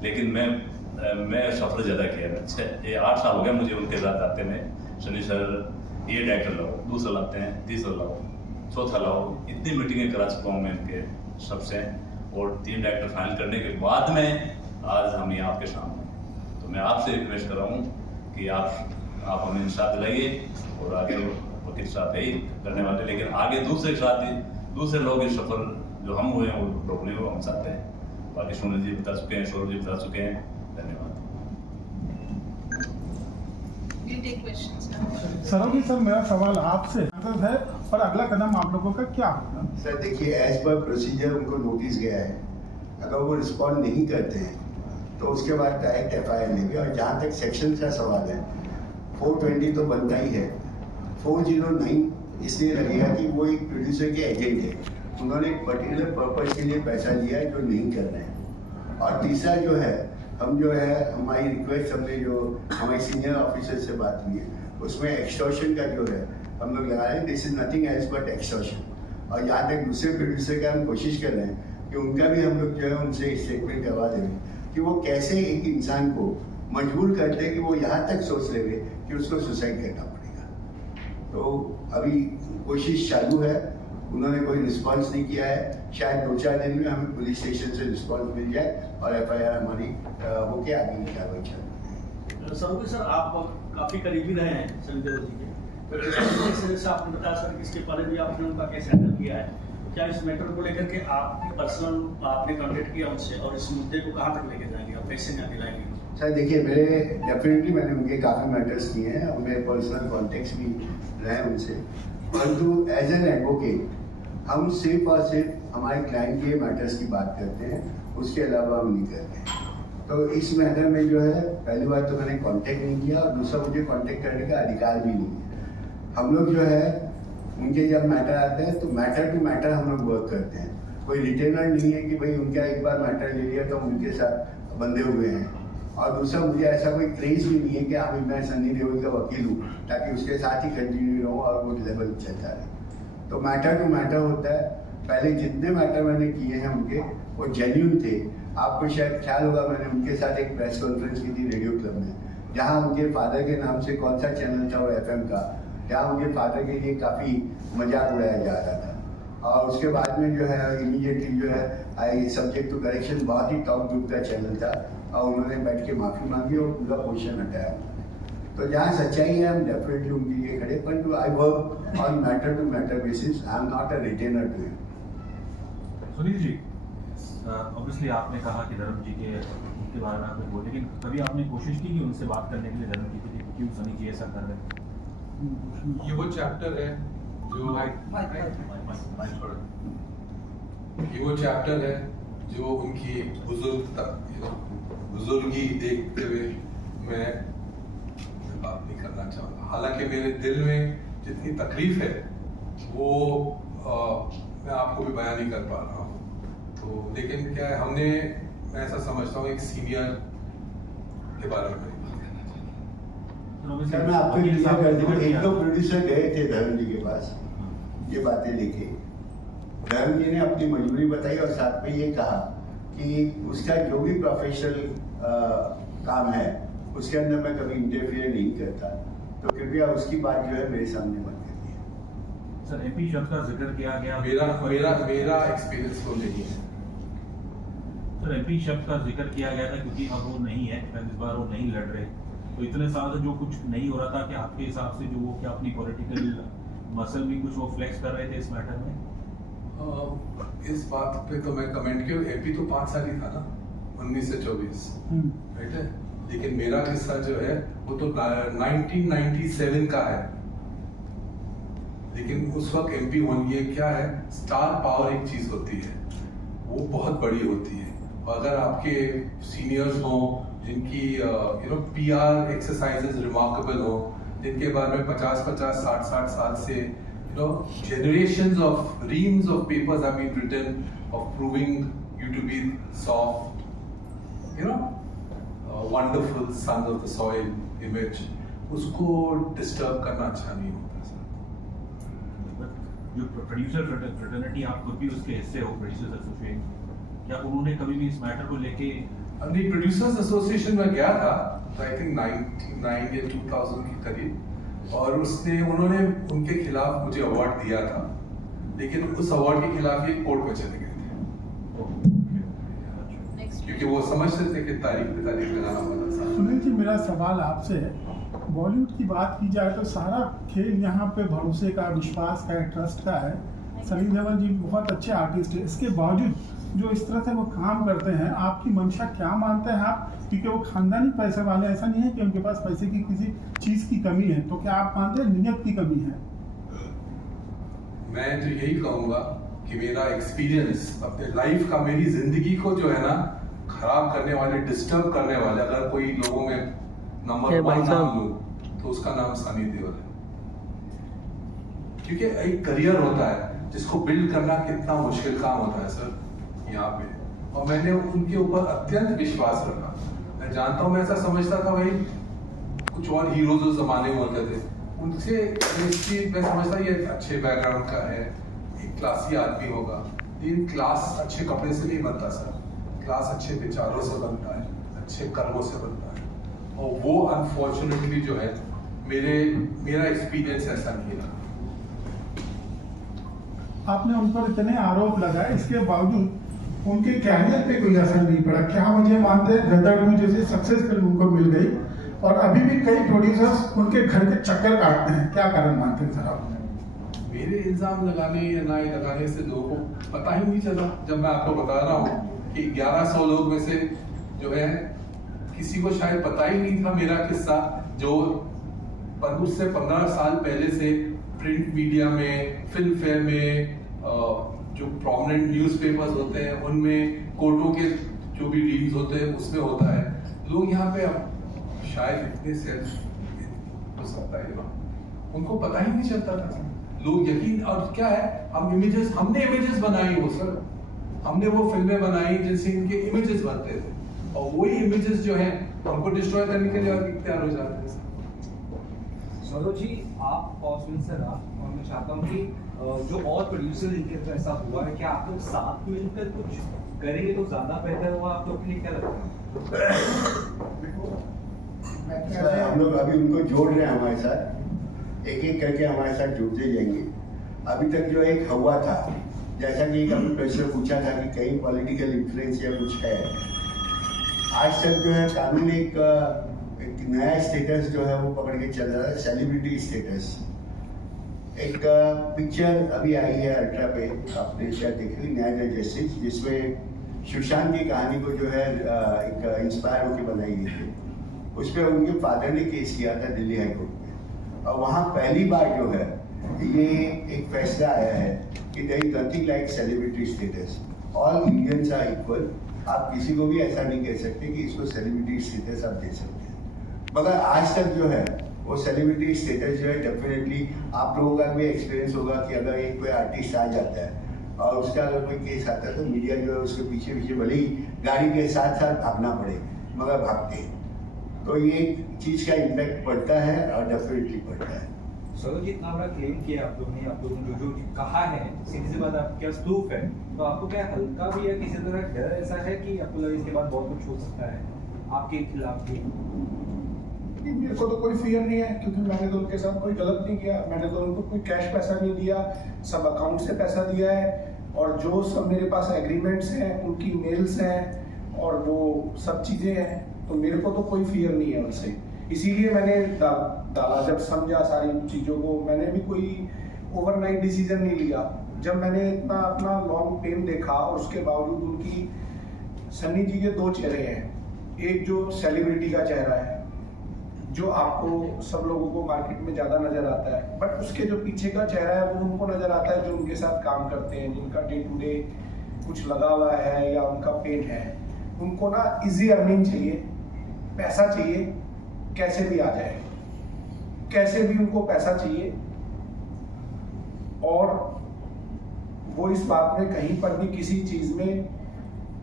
लेकिन मैं सफ़र ज़्यादा किया। 8 साल हो गया मुझे उनके साथ जाते में। सनी सर ये डायरेक्टर लाओ, दूसरा लाते हैं, तीसरा लाओ, चौथा लाओ, इतनी मीटिंगें करा चुका हूँ मैं इनके सबसे। और 3 डायरेक्टर फाइनल करने के बाद में आज हम ये आपके सामने। तो मैं आपसे रिक्वेस्ट कर रहा हूँ कि आप हमें इंसाफ दिलाइए, और आगे वकील साहब है ही करने वाले, लेकिन आगे दूसरे लोग इस सफर जो हम हुए हैं वो रोकने को हम चाहते हैं। बाकी सोनल जी बता चुके हैं, सौरभ जी बता चुके हैं। धन्यवाद। सरोज जी सर, मेरा सवाल आपसे है और अगला कदम आप लोगों का क्या होगा? सर देखिए, एज पर प्रोसीजर उनको नोटिस गया है। अगर वो रिस्पॉन्ड नहीं करते हैं तो उसके बाद डायरेक्ट FIR लेंगे। और जहाँ तक सेक्शन का सवाल है, 420 तो बनता ही है। 409 इसलिए लगेगा कि वो एक प्रोड्यूसर के एजेंट है, उन्होंने एक पर्टिकुलर पर्पज के लिए पैसा लिया है जो नहीं कर रहे हैं। और तीसरा जो है, हम जो है हमारी रिक्वेस्ट, हमने जो हमारे सीनियर ऑफिसर से बात हुई है उसमें एक्सटॉर्शन का जो है हम लोग लगा रहे हैं। This is nothing else but extortion. और यहाँ तक दूसरे प्रोड्यूसर का हम कोशिश कर रहे हैं कि उनका भी हम लोग जो है उनसे स्टेटमेंट करवा देंगे कि वो कैसे एक इंसान को मजबूर करते हैं कि वो यहाँ तक सोच लेंगे कि उसको सुसाइड करना पड़ेगा। तो अभी कोशिश चालू है, उन्होंने कोई रिस्पांस नहीं किया है। शायद 2-4 दिन में हमें पुलिस स्टेशन से रिस्पांस मिल जाए और FIR हमारी होके आगे की कार्रवाई चालू। सर आप काफी करीबी रहे हैं सनी देओल जी के, तो जैसे आपने बताया सर कि इसके पहले भी आपने उनका केस हैंडल किया है, तो क्या इस मैटर को लेकर के आप पर्सनल आपने कॉन्टेक्ट किया उनसे, और इस मुद्दे को कहाँ तक लेके जाएंगे, आप कैसे आगे लाएंगे? सर देखिए, डेफिनेटली मैंने उनके काफ़ी मैटर्स किए हैं और मेरे पर्सनल कॉन्टेक्ट भी रहे उनसे, परंतु एज एन एडवोकेट हम सिर्फ और सिर्फ हमारे क्लाइंट के मैटर्स की बात करते हैं, उसके अलावा हम नहीं करते। तो इस मैटर में जो है, पहली बात तो मैंने कांटेक्ट नहीं किया और दूसरा मुझे कांटेक्ट करने का अधिकार भी नहीं है। हम लोग जो है उनके जब मैटर आते हैं तो मैटर टू मैटर हम लोग वर्क करते हैं। कोई रिटेनर नहीं है कि भाई उनका एक बार मैटर ले लिया तो हम उनके साथ बंधे हुए हैं। और दूसरा, मुझे ऐसा कोई क्रेज भी नहीं है कि हाँ मैं सनी देओल का वकील हूँ ताकि उसके साथ ही कंटिन्यू रहूँ और वो लेवल चलता रहे। तो मैटर टू मैटर होता है। पहले जितने मैटर मैंने किए हैं उनके, वो जेन्युइन थे। आपको शायद ख्याल होगा, मैंने उनके साथ एक प्रेस कॉन्फ्रेंस की थी रेडियो क्लब में, जहाँ उनके फादर के नाम से कौन सा चैनल था वो FM का, जहाँ उनके फादर के लिए काफ़ी मजाक उड़ाया जा रहा था। और उसके बाद में जो है इमीडिएटली जो है आई सब्जेक्ट टू करेक्शन, बहुत ही टॉप ग्रुप का चैनल था और उन्होंने बैठ के माफ़ी मांगी और पूरा पोर्शन हटाया। तो जहाँ सच्चाई है हम डेफिनेटली उनके लिए खड़े, परंतु I work on matter to matter basis, I am not a retainer to him. Sunil ji, obviously आपने कहा कि धर्म जी के बारे में आपने बोले, लेकिन कभी आपने कोशिश की कि उनसे बात करने के लिए धर्म जी की, क्यों सनी जी ऐसा कर रहे हैं? ये वो चैप्टर है जो ये वो चैप्टर है जो उनकी बुजुर्गी देखते हुए मैं बात नहीं करना चाहूँगा। हालांकि मेरे दिल में जितनी तकलीफ है वो मैं आपको भी बयान नहीं कर पा रहा हूँ। तो लेकिन क्या है, मैं ऐसा समझता हूँ एक सीनियर के बारे में सर मैं आपको क्लियर कर दूं, एक दो प्रोड्यूसर गए थे धर्म जी के पास ये बातें लेके। धर्म जी ने अपनी मजबूरी बताई और साथ में ये कहा कि उसका जो भी प्रोफेशनल काम है उसके अंदर मैं कभी इंटरफियर नहीं करता, तो कृपया उसकी बात जो है मेरे सामने मत करिए। सर MP शब्द का जिक्र किया गया, मेरा एक्सपीरियंस वो नहीं है। सर MP शब्द का जिक्र किया गया था क्योंकि अब वो नहीं है, इस बार वो नहीं लड़ रहे, तो इतने साल से जो कुछ नहीं हो रहा था, कि आपके हिसाब से जो वो क्या अपनी पॉलिटिकल मसल भी कुछ वो फ्लेक्स कर रहे थे इस मैटर में? इस बात पे तो मैं कमेंट किया, MP तो 5 साल ही था ना, 19 से 24, राइट है। लेकिन मेरा किस्सा जो है वो तो 1997 का है। लेकिन उस वक्त MP होने, ये क्या है, स्टार पावर एक चीज होती है, वो बहुत बड़ी होती है। और अगर आपके सीनियर्स हों जिनकी PR एक्सरसाइजेस रिमार्केबल हो, जिनके बारे में 50-50, 60-60 साल से generations of reams of papers have been written of proving you to be soft, wonderful son of the soil image, उसको डिस्टर्ब करना अच्छा नहीं होता सर। जो प्रोड्यूसर फ्रेटर्निटी आप खुद भी उसके हिस्से हो, प्रोड्यूसर्स एसोसिएशन, क्या उन्होंने कभी भी इस मैटर को लेके? नहीं, प्रोड्यूसर्स एसोसिएशन में गया था तो आई थिंक 99 या 2000 के करीब, और उन्होंने उनके खिलाफ मुझे अवार्ड दिया था, लेकिन उस अवार्ड के खिलाफ ये कोर्ट में चले गए थे क्योंकि वो समझते थे कि तारीख पे तारीख लगाना पड़ता। सुनील जी, मेरा सवाल आपसे है, बॉलीवुड की बात की जाए तो सारा खेल यहाँ पे भरोसे का, विश्वास का, ट्रस्ट का है। सनी देओल जी बहुत अच्छे आर्टिस्ट हैं, इसके बावजूद जो इस तरह से वो काम करते हैं, आपकी मंशा क्या मानते हैं आप? क्योंकि वो खानदानी पैसे वाले, ऐसा नहीं है कि उनके पास पैसे की किसी चीज की कमी है, तो क्या आप मानते हैं नीयत की कमी है? मैं तो यही कहूँगा कि मेरा एक्सपीरियंस अपने लाइफ का, मेरी जिंदगी को जो है ना खराब करने वाले, डिस्टर्ब करने वाले, अगर कोई लोगों में नंबर 1 नाम लूं तो उसका नाम सनी देओल है। क्योंकि एक करियर होता है जिसको बिल्ड करना कितना मुश्किल काम होता है सर यहाँ पे, और मैंने उनके ऊपर अत्यंत विश्वास रखा। मैं जानता हूँ, मैं ऐसा समझता था भाई कुछ और हीरोज उस जमाने में होते थे, उनसे मैं समझता ये अच्छे बैकग्राउंड का है, एक क्लासी आदमी होगा, लेकिन क्लास अच्छे कपड़े से नहीं बनता सर, क्लास अच्छे विचारों से बनता है, अच्छे कर्मों से बनता है। और वो अनफॉर्चुनेटली जो है मेरा एक्सपीरियंस ऐसा नहीं रहा। आपने उन पर इतने आरोप लगाए, इसके बावजूद उनके कैरियर पे कोई असर नहीं पड़ा। क्या मुझे मानते हैं गदर 2 जैसी सक्सेस फिल्म उनको मिल गई और अभी भी कई प्रोड्यूसर्स उनके घर के चक्कर काटते हैं, क्या कारण मानते हैं सर आप? मेरे इल्जाम लगाने या ना लगाने से लोगों को पता ही नहीं चला। जब मैं आपको बता रहा हूँ कि 1100 लोग में से जो है किसी को शायद पता ही नहीं था मेरा किस्सा, जो उससे 15 साल पहले से प्रिंट मीडिया में, फिल्म फेयर में, जो प्रोमिनेंट न्यूज़पेपर्स होते हैं उनमें, कोर्टों के जो भी डील्स होते हैं उसमें होता है। लोग यहाँ पे अब शायद इतने सेल्फ हो सकता है ना, उनको पता ही नहीं चलता था लोग यकीन। और क्या है, हमने इमेजेस बनाई हो सर, हमने वो फिल्में बनाई जिनसे इनके इमेजेस बनते थे, और वही इमेजेस जो हैं हमको डिस्ट्रॉय करने के लिए तैयार हो जाते हैं। सरोज जी, आप और सुनील सर, और मैं चाहता हूँ कि जो और प्रोड्यूसर जिनके साथ ऐसा हुआ है, क्या आप लोग साथ मिलकर कुछ करेंगे तो ज्यादा बेहतर होगा? आप लोग के लिए क्या लगता है? हम लोग अभी उनको जोड़ रहे हैं हमारे साथ, एक एक करके हमारे साथ जुड़ते जाएंगे। अभी तक जो एक हुआ था, जैसा कि कभी प्रोड्यूसर पूछा था कि कहीं पॉलिटिकल इन्फ्लुएंस या कुछ है, आज तक जो है कानून एक नया स्टेटस जो है वो पकड़ के चल रहा है, सेलिब्रिटी स्टेटस। एक पिक्चर अभी आई है अल्ट्रा पे, आपने शायद देखी, न्याय न जस्टिस, जिसमें सुशांत की कहानी को जो है एक इंस्पायर होकर बनाई गई थी। उस पर उनके फादर ने केस किया था दिल्ली हाई कोर्ट में, और वहाँ पहली बार जो है ये एक फैसला आया है कि there is nothing like celebrity status, all Indians are equal. आप किसी को भी ऐसा नहीं कह सकते कि इसको सेलिब्रिटी स्टेटस आप दे सकते हैं, मगर आज तक जो है वो सेलिब्रिटी स्टेटस जो है, डेफिनेटली आप लोगों का भी एक्सपीरियंस होगा कि अगर एक कोई आर्टिस्ट आ जाता है और उसका अगर कोई केस आता है तो मीडिया जो है उसके पीछे पीछे भले ही गाड़ी के साथ साथ भागना पड़े, मगर भागते हैं। तो ये चीज़ का इम्पैक्ट पड़ता है और डेफिनेटली पड़ता है। सरोज जी, इतना बड़ा क्लेम किया आप लोगों ने जो कहा है, सीधी सी बात आपके पास प्रूफ है, तो आपको क्या हल्का भी या किसी तरह डर ऐसा है कि आपको लगे इसके बाद बहुत कुछ हो सकता है आपके खिलाफ भी? मेरे को तो कोई फियर नहीं है, क्योंकि मैंने तो उनके साथ कोई गलत नहीं किया। मैंने तो उनको कोई कैश पैसा नहीं दिया, सब अकाउंट से पैसा दिया है, और जो सब मेरे पास एग्रीमेंट्स हैं, उनकी मेल्स हैं और वो सब चीज़ें हैं, तो मेरे को तो कोई फियर नहीं है उनसे। इसीलिए मैंने डाला, जब समझा सारी चीज़ों को, मैंने भी कोई ओवरनाइट डिसीजन नहीं लिया। जब मैंने इतना अपना लॉन्ग पेन देखा, और उसके बावजूद उनकी, सन्नी जी के 2 चेहरे हैं, एक जो सेलिब्रिटी का चेहरा है जो आपको सब लोगों को मार्केट में ज़्यादा नज़र आता है, बट उसके जो पीछे का चेहरा है वो उनको नज़र आता है जो उनके साथ काम करते हैं, जिनका डे टू डे कुछ लगा हुआ है या उनका पेन है। उनको ना इजी अर्निंग चाहिए, पैसा चाहिए, कैसे भी आ जाए, कैसे भी उनको पैसा चाहिए, और वो इस बात में कहीं पर भी किसी चीज़ में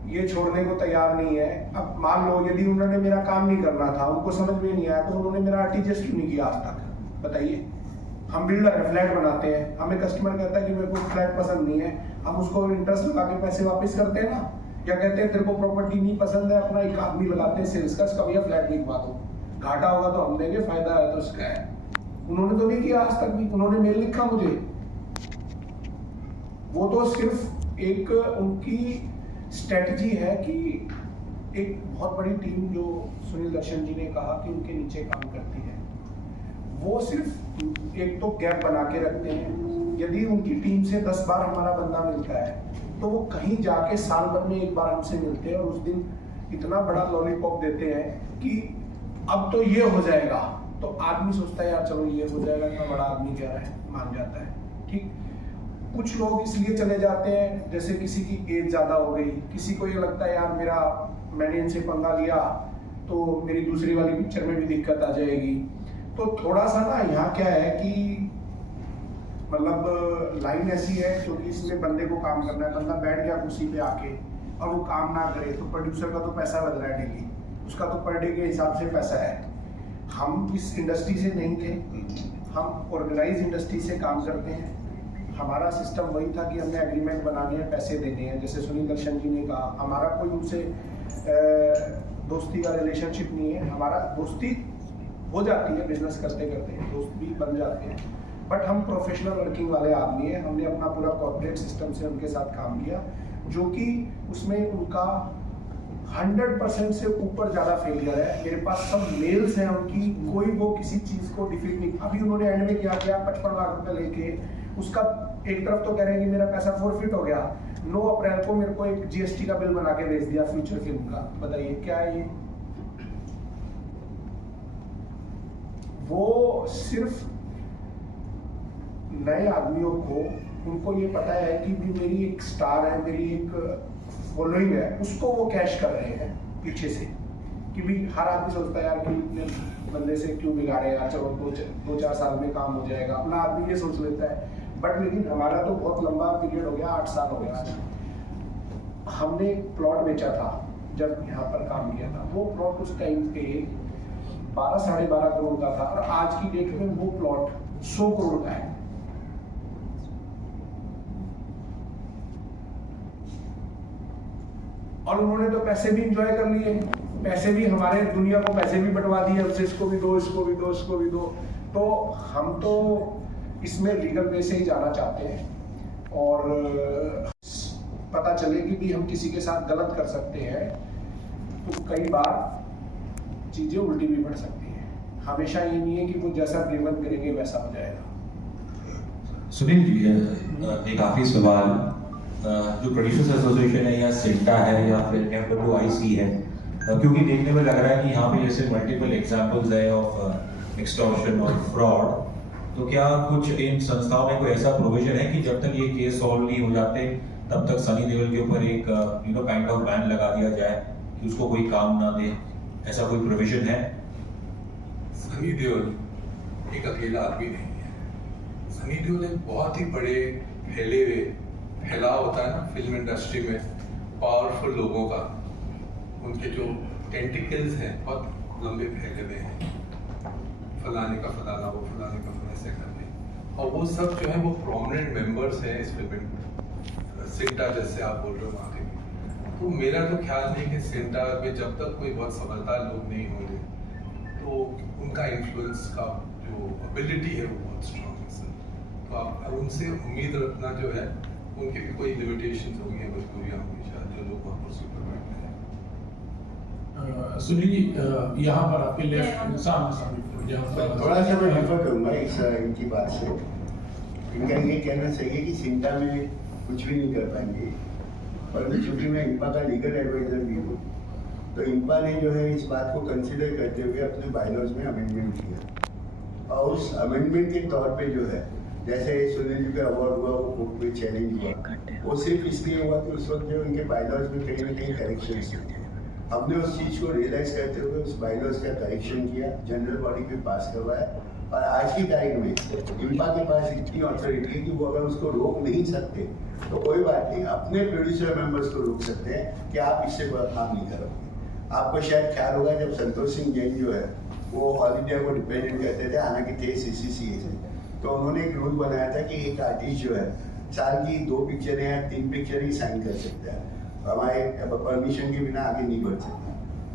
ये छोड़ने को तैयार नहीं है। अब मान लो यदि उन्होंने मेरा काम नहीं करना था, उनको समझ में नहीं आया, तो उन्होंने मेरा आरटीजीएस क्यों नहीं किया आज तक? बताइए। हम बिल्डर है, फ्लैट बनाते हैं, हमें कस्टमर कहता है कि मेरे को फ्लैट पसंद नहीं है, हम उसको इंटरेस्ट लगा के पैसे वापस करते हैं ना, या कहते हैं तेरे को प्रॉपर्टी नहीं पसंद है, अपना एक आदमी लगाते हैं सेल्स का, इसका भैया फ्लैट बिकवा दो, घाटा होगा तो हम देंगे, फायदा है तो इसका है। उन्होंने तो नहीं किया आज तक भी। उन्होंने मेल लिखा मुझे, वो तो सिर्फ एक उनकी स्ट्रेटजी है कि एक बहुत बड़ी टीम जो सुनील दर्शन जी ने कहा कि उनके नीचे काम करती है, वो सिर्फ एक तो गैप बना के रखते हैं। यदि उनकी टीम से 10 बार हमारा बंदा मिलता है तो वो कहीं जाके साल भर में एक बार हमसे मिलते हैं और उस दिन इतना बड़ा लॉलीपॉप देते हैं कि अब तो ये हो जाएगा, तो आदमी सोचता है यार चलो ये हो जाएगा, इतना बड़ा आदमी कह रहा है, मान जाता है। ठीक, कुछ लोग इसलिए चले जाते हैं जैसे किसी की एज ज्यादा हो गई, किसी को ये लगता है यार मैंने इनसे पंगा लिया तो मेरी दूसरी वाली पिक्चर में भी दिक्कत आ जाएगी। तो थोड़ा सा ना यहाँ क्या है कि मतलब लाइन ऐसी है क्योंकि इसमें बंदे को काम करना है, बंदा बैठ गया कुर्सी पे आके और वो काम ना करे तो प्रोड्यूसर का तो पैसा लग रहा है डेली, उसका तो पर डे के हिसाब से पैसा है। हम इस इंडस्ट्री से नहीं थे, हम ऑर्गेनाइज इंडस्ट्री से काम करते हैं। हमारा सिस्टम वही था कि हमने एग्रीमेंट बनाने हैं, पैसे देने हैं। जैसे सुनील दर्शन जी ने कहा, हमारा कोई उनसे दोस्ती का रिलेशनशिप नहीं है, हमारा दोस्ती हो जाती है बिजनेस करते करते, दोस्त भी बन जाते हैं, बट हम प्रोफेशनल वर्किंग वाले आदमी हैं। हमने अपना पूरा कॉर्पोरेट सिस्टम से उनके साथ काम किया, जो कि उसमें उनका 100% से ऊपर ज़्यादा फेलियर है। मेरे पास सब मेल्स हैं उनकी, कोई वो किसी चीज़ को डिफीट नहीं। अभी उन्होंने एंड में क्या किया, 55 लाख रुपए लेके उसका एक तरफ तो कह रहे हैं कि मेरा पैसा फॉरफिट हो गया, 9 अप्रैल को मेरे को एक जीएसटी का बिल बना के भेज दिया फ्यूचर फिल्म का। बताइए क्या है ये? वो सिर्फ नए आदमियों को, उनको ये पता है कि भी मेरी एक स्टार है, मेरी एक फॉलोइंग है, उसको वो कैश कर रहे हैं पीछे से कि भी हर आदमी सोचता है यार कि इतने बंदे से क्यों बिगाड़े यार, चलो 2-4 साल में काम हो जाएगा, अपना आदमी ये सोच लेता है। बट लेकिन हमारा तो बहुत लंबा पीरियड हो गया, 8 साल हो गया। हमने एक प्लॉट बेचा था जब यहाँ पर काम किया था, वो प्लॉट उस टाइम पे 12-12.5 करोड़ का था और आज की डेट में वो प्लॉट 100 करोड़ का है। और उन्होंने तो पैसे भी इंजॉय कर लिए, पैसे भी हमारे दुनिया को पैसे भी बंटवा दिए, हमसे इसको भी दो, इसको भी दो, इसको भी दो। तो हम तो इसमें लीगल वे से ही जाना चाहते हैं और पता चले कि भी हम किसी के साथ गलत कर सकते हैं तो कई बार चीजें उल्टी भी पड़ सकती हैं। हमेशा ये नहीं है कि वो जैसा ड्रिवन करेंगे वैसा हो जाएगा। सुनील जी, एक आखिरी सवाल, जो प्रोड्यूसर्स एसोसिएशन है या सिंटा है या फिर FWIC है, क्योंकि देखने में लग रहा है कि यहाँ पे जैसे मल्टीपल एग्जांपल्स है ऑफ एक्सटॉर्शन और फ्रॉड, तो क्या कुछ इन संस्थाओं में कोई ऐसा प्रोविजन है कि जब तक ये केस सॉल्व नहीं हो जाते तब तक सनी देओल के ऊपर एक काइंड ऑफ बैन लगा दिया जाए कि उसको कोई काम ना दे, ऐसा कोई प्रोविजन है? सनी देओल एक अकेला आदमी नहीं है। सनी देओल एक बहुत ही बड़े फैलाव होता है ना फिल्म इंडस्ट्री में, पावरफुल लोगों का, उनके जो टेंटिकल्स हैं बहुत लंबे फैले हुए हैं, फलाने का फलाना, वो फलाने का फलाने से करने, और वो सब जो है वो प्रोमिनेंट मेंबर्स हैं इस फिल्म सिंटा, जैसे आप बोल रहे हो वहाँ के। तो मेरा तो ख्याल नहीं कि सिंटा में जब तक कोई बहुत समझदार लोग नहीं होंगे तो उनका इन्फ्लुएंस का जो एबिलिटी है वो बहुत स्ट्रॉन्ग है सर। तो आप उनसे उम्मीद रखना जो है, उनके भी कोई लिमिटेशंस होंगी, मजबूरियाँ होंगी शायद, जो लोग वहाँ पर सुपर बैठते हैं। सुनील, यहाँ पर आपके लेफ्ट सामने थोड़ा सा मैं डिफर करूँगा इनकी बात से। इनका ये कहना चाहिए कि सिंटा में कुछ भी नहीं कर पाएंगे, परंतु चूंकि मैं इंपा का लीगल एडवाइजर भी हूँ, तो इंपा ने जो है इस बात को कंसिडर करते हुए अपने बायलॉज में अमेंडमेंट किया, और उस अमेंडमेंट के तौर पे जो है, जैसे सुनील जी का अवार्ड हुआ, वो कोर्ट में चैलेंज हुआ, वो सिर्फ इसलिए हुआ कि उस वक्त जो उनके बायलॉज में कहीं ना कहीं करेक्शन थे। हमने उस चीज़ को रियलाइज करते हुए उस बायलॉज का करेक्शन किया, जनरल बॉडी में पास करवाया और आज की तारीख में इंपा के पास इतनी अथॉरिटी है कि वो अगर उसको रोक नहीं सकते तो कोई बात नहीं, अपने प्रोड्यूसर मेंबर्स को रोक सकते हैं कि आप इससे काम नहीं करोगे। आपको शायद ख्याल होगा जब संतोष सिंह जैन जो है वो ऑल इंडिया को रिप्रेजेंट करते थे, हालांकि थे CCCA से, तो उन्होंने एक रूल बनाया था कि एक आर्टिस्ट जो है साल की 2 पिक्चरें या 3 पिक्चर ही साइन कर सकता है, हमारे परमिशन के बिना आगे नहीं बढ़ सकता।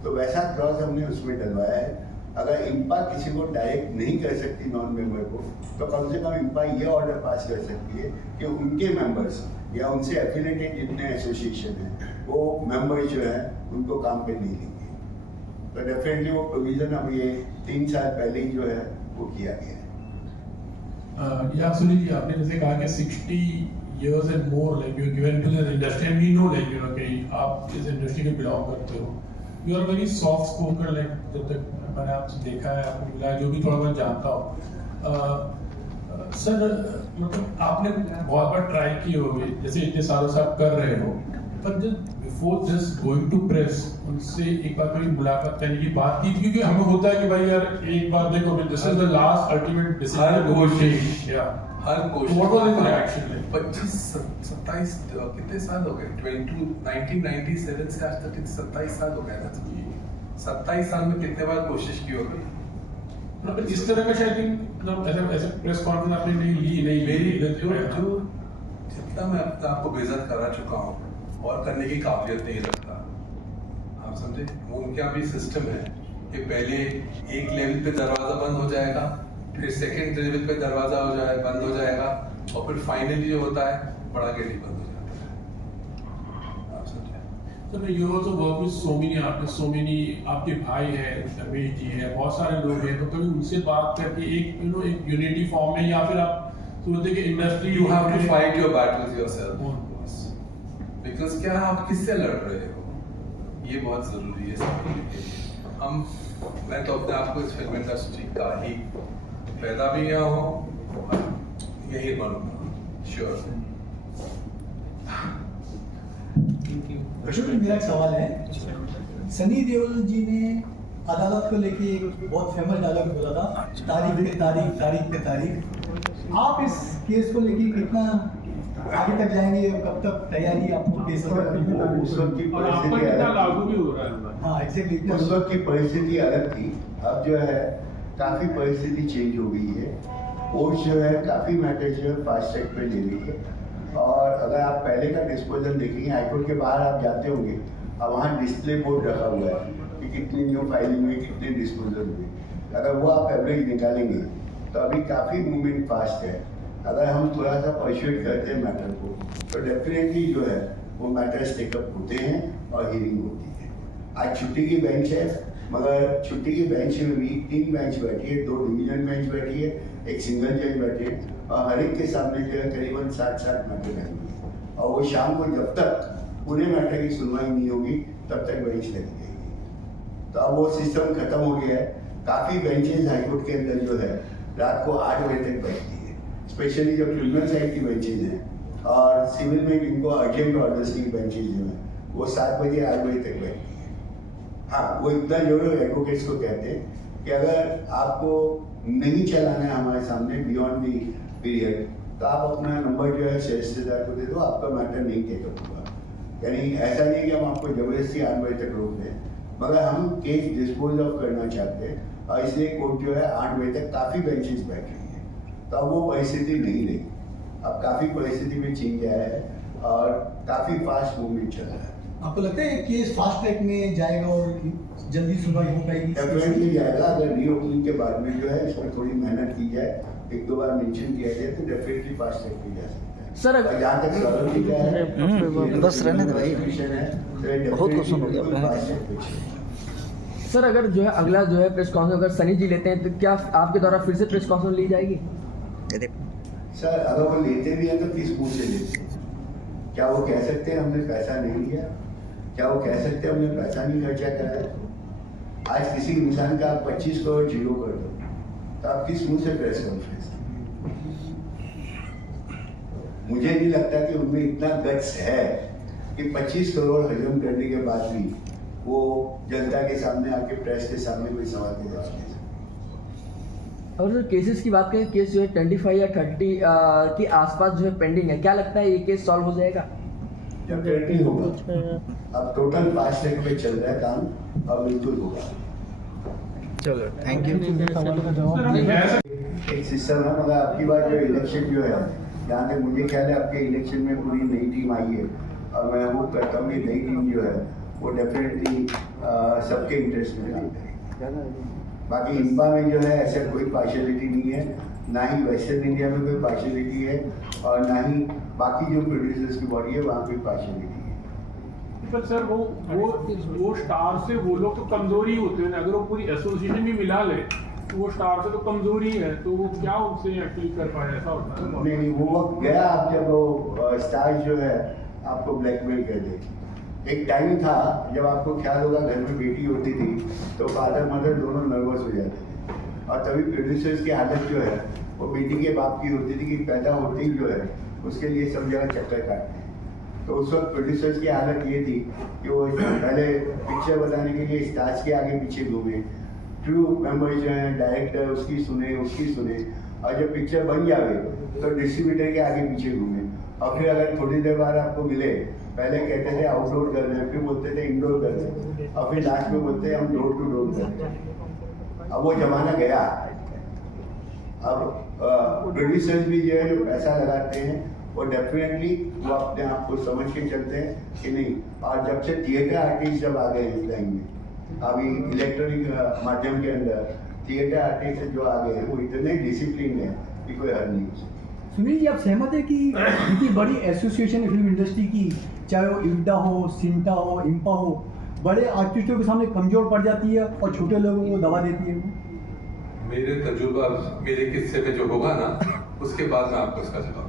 तो वैसा क्लॉज हमने उसमें डलवाया है। अगर इंपा किसी को डायरेक्ट नहीं कर सकती नॉन मेंबर को, तो कम से कम इंपा ये ऑर्डर पास कर सकती है कि उनके मेंबर्स या उनसे एफिलिएटेड जितने एसोसिएशन हैं वो मेंबर्स जो है उनको काम पे नहीं लेंगे। तो डेफिनेटली वो प्रोविजन अब ये 3 साल पहले ही जो है वो किया गया है। या सुनील जी, आपने जैसे कहा कि 60 years and more like you given to the industry and we know like you know कि आप इस इंडस्ट्री के बिलोंग करते हो, you are very soft spoken like जब तक मैंने आपसे देखा है, आपको मिला है, जो भी थोड़ा बहुत जानता हो। सर मतलब आपने बहुत बार ट्राई की होगी, जैसे इतने सालों से आप कर रहे हो, पर जब before just going to press उनसे एक बार कभी मुलाकात करने की बात की थी? क्योंकि हमें होता है कि भाई यार एक बार देखो this is the last ultimate decision, या हर कोशिश। What was his reaction? 25-27 कितने साल हो गए? 1997 से आज तक 27 साल हो गए ना। 27 साल में कितने बार कोशिश की होगी? मतलब इस तरह का शायद मतलब ऐसे प्रेस कॉन्फ्रेंस आपने नहीं ली मेरी जो जितना मैं अपने आप को बेइज्जत करा चुका हूँ और करने की काबिलियत नहीं रखता, आप समझे? उनका भी सिस्टम है कि पहले एक लेवल पे दरवाजा बंद हो जाएगा, फिर सेकंड लेवल पे दरवाजा बंद हो जाएगा, और फिर फाइनली जो होता है बड़ा गेट ही बंद हो जाता है, आप समझे? So you also work with so many artists, so many आपके भाई हैं, रमेश जी हैं, बहुत सारे लोग हैं, तो कभी उनसे बात करके एक एक यूनिटी फॉर्म में, या फिर आप सोचते कि industry You have to fight your battles yourself, because क्या आप किससे लड़ रहे हो, ये बहुत जरूरी है सबके लिए। मैं तो अपने आप को इस फिल्म इंडस्ट्री का ही पैदा भी यहाँ हूँ और यही बनूंगा, श्योर। मेरा एक सवाल है, सनी देओल जी ने अदालत को लेके एक बहुत फेमस डायलॉग बोला था, तारीख पे तारीख, तारीख पे तारीख। आप इस केस को लेके कितना आगे तक जाएंगे, कब तक तैयारी आपको केस उस वक्त की परिस्थिति लागू भी हो रहा है? हाँ एग्जैक्टली, उस वक्त की परिस्थिति अलग थी, अब जो है काफी परिस्थिति चेंज हो गई है। कोर्ट जो है काफी मैटर जो है फास्ट ट्रैक पे ले रही है, और अगर आप पहले का डिस्पोजल देखेंगे, हाईकोर्ट के बाहर आप जाते होंगे, अब वहाँ डिस्प्ले बोर्ड रखा हुआ है कि कितनी न्यू फाइलिंग हुई, कितने डिस्पोजल हुए। अगर वो आप एवरेज निकालेंगे तो अभी काफ़ी मूवमेंट फास्ट है। अगर हम थोड़ा सा परस्यूट करते हैं मैटर को, तो डेफिनेटली जो है वो मैटर्स टेकअप होते हैं और हियरिंग होती है। आज छुट्टी की बेंच है, मगर छुट्टी की बेंच में भी 3 बेंच बैठी है, 2 डिवीजन बेंच बैठी है, एक सिंगल जज बैठे हैं, और हर एक के सामने जो है करीबन 60 मैटर रहेंगे, और वो शाम को जब तक पूरे मैटर की सुनवाई नहीं होगी तब तक बेंच लगी रहेगी। तो अब वो सिस्टम खत्म हो गया है। काफ़ी बेंचेज हाईकोर्ट के अंदर जो है रात को 8 बजे तक बैठती है, स्पेशली जो क्रिमिनल साइड की बेंचेज हैं, और सिविल में जिनको अर्जेंट ऑर्डर्स की बेंचेज जो हैं वो 7 बजे 8 बजे तक बैठती है। हाँ, वो इतना जरूर एडवोकेट्स को कहते हैं कि अगर आपको नहीं चलाना है हमारे सामने बियॉन्ड दी पीरियड, तो आप अपना नंबर जो है सेक्रेटरी को दे दो, आपका मैटर नहीं टेकअप होगा। यानी ऐसा नहीं कि हम आपको जबरदस्ती 8 बजे तक रोक दें, मगर हम केस डिस्पोज ऑफ करना चाहते हैं, और इसलिए कोर्ट जो है 8 बजे तक काफ़ी बेंचेस बैठ रही है। तो अब वो परिस्थिति नहीं रही, अब काफ़ी परिस्थिति में चेंज आया है और काफ़ी फास्ट मूवमेंट चल रहा है। आपको लगता है केस फास्ट ट्रैक में जाएगा और जल्दी सुनवाई हो पाएगी? डेफिनेटली जाएगा, अगर रीओपनिंग के बाद में जो है इसमें थोड़ी मेहनत की जाए, 1-2 बार मेंशन किया जाए, तो डेफिनेटली फास्ट ट्रैक पे जा सकता है। सर जहाँ तक सौरभ जी का है, बस रहने दे भाई, बहुत क्वेश्चन हो गया। सर अगर जो है अगला जो है प्रेस कॉन्फ्रेंस अगर सनी जी लेते हैं, तो क्या आपके द्वारा फिर से प्रेस कॉन्फ्रेंस ली जाएगी? सर अगर वो लेते भी हैं तो किस मुंह से लेते हैं? क्या वो कह सकते हैं हमने पैसा नहीं लिया? क्या वो कह सकते हैं हमने पैसा नहीं खर्चा कराया? आज किसी इंसान का आप 25 करोड़ जीरो कर दो, तो आप किस मुंह से प्रेस कॉन्फ्रेंस? मुझे नहीं लगता कि उनमें इतना गट्स है कि 25 करोड़ हजम करने के बाद भी वो जनता के सामने आके प्रेस के सामने कोई सवाल के जवाब दे सकते। और जो केसेस की बात करें, केस जो है 25 या 30 के आसपास जो है पेंडिंग है, क्या लगता है ये केस सॉल्व हो जाएगा? डेफिनेटली होगा। अब टोटल 5 लाख पे चल रहा है काम, अब बिल्कुल होगा। चलो थैंक यू। एक सिस्टम है, मगर आपकी बार जो इलेक्शन जो है, जहाँ तक मुझे ख्याल है आपके इलेक्शन में पूरी नई टीम आई है, और मैं होप करता हूँ कि नई टीम जो है वो डेफिनेटली सबके इंटरेस्ट में काम करेगी। बाकी इंपा में जो है ऐसा कोई पार्शियलिटी नहीं है, ना ही वेस्टर्न इंडिया में कोई पार्शियलिटी है, और ना ही बाकी जो प्रोड्यूसर्स की बॉडी है वहाँ कोई पार्शियलिटी है। पर सर वो स्टार से वो लोग तो कमजोरी होते हैं, अगर वो पूरी एसोसिएशन भी मिला ले तो वो स्टार से तो कमजोरी है, तो वो क्या उससे एक्चुअली कर पाए, ऐसा होता है? नहीं, वो वक्त गया आप जब वो स्टार जो है आपको ब्लैकमेल कर दे। एक टाइम था जब आपको ख्याल होगा घर में बेटी होती थी तो फादर मदर दोनों नर्वस हो जाते थे, और तभी प्रोड्यूसर्स की आदत जो है वो बेटी के बाप की होती थी कि पैदा होते ही जो है उसके लिए सब जगह चक्कर काटते हैं। तो उस वक्त प्रोड्यूसर्स की हालत ये थी कि वो पहले पिक्चर बनाने के लिए स्टार्स के आगे पीछे घूमे, ट्रू मेंबर जो है डायरेक्टर उसकी सुने, और जब पिक्चर बन जाए तो डिस्ट्रीब्यूटर के आगे पीछे घूमे, और फिर अगर थोड़ी देर बाद आपको मिले, पहले कहते थे आउटडोर कर रहे हैं, फिर बोलते थे इंडोर कर रहे हैं, और फिर लास्ट में बोलते हैं हम डोर टू डोर कर रहे हैं। अब वो जमाना गया। अब प्रोड्यूसर्स भी जो है जो पैसा लगाते हैं वो डेफिनेटली वो अपने आप को समझ के चलते हैं कि नहीं। और जब से थिएटर आर्टिस्ट जब आ गए इस लाइन में, अभी इलेक्ट्रॉनिक माध्यम के अंदर थिएटर आर्टिस्ट जो आ गए हैं वो इतने डिसिप्लिन है कि कोई हद नहीं हो सकती। सुनील जी, आप सहमत है कि इतनी बड़ी एसोसिएशन है फिल्म इंडस्ट्री की, चाहे वो इफ्डा हो, सिंटा हो, इंपा हो, बड़े आर्टिस्टों के सामने कमजोर पड़ जाती है और छोटे लोगों को दबा देती है? मेरे तजुर्बा, मेरे किस्से में जो होगा ना, उसके बाद मैं आपको इसका जवाब दूंगा।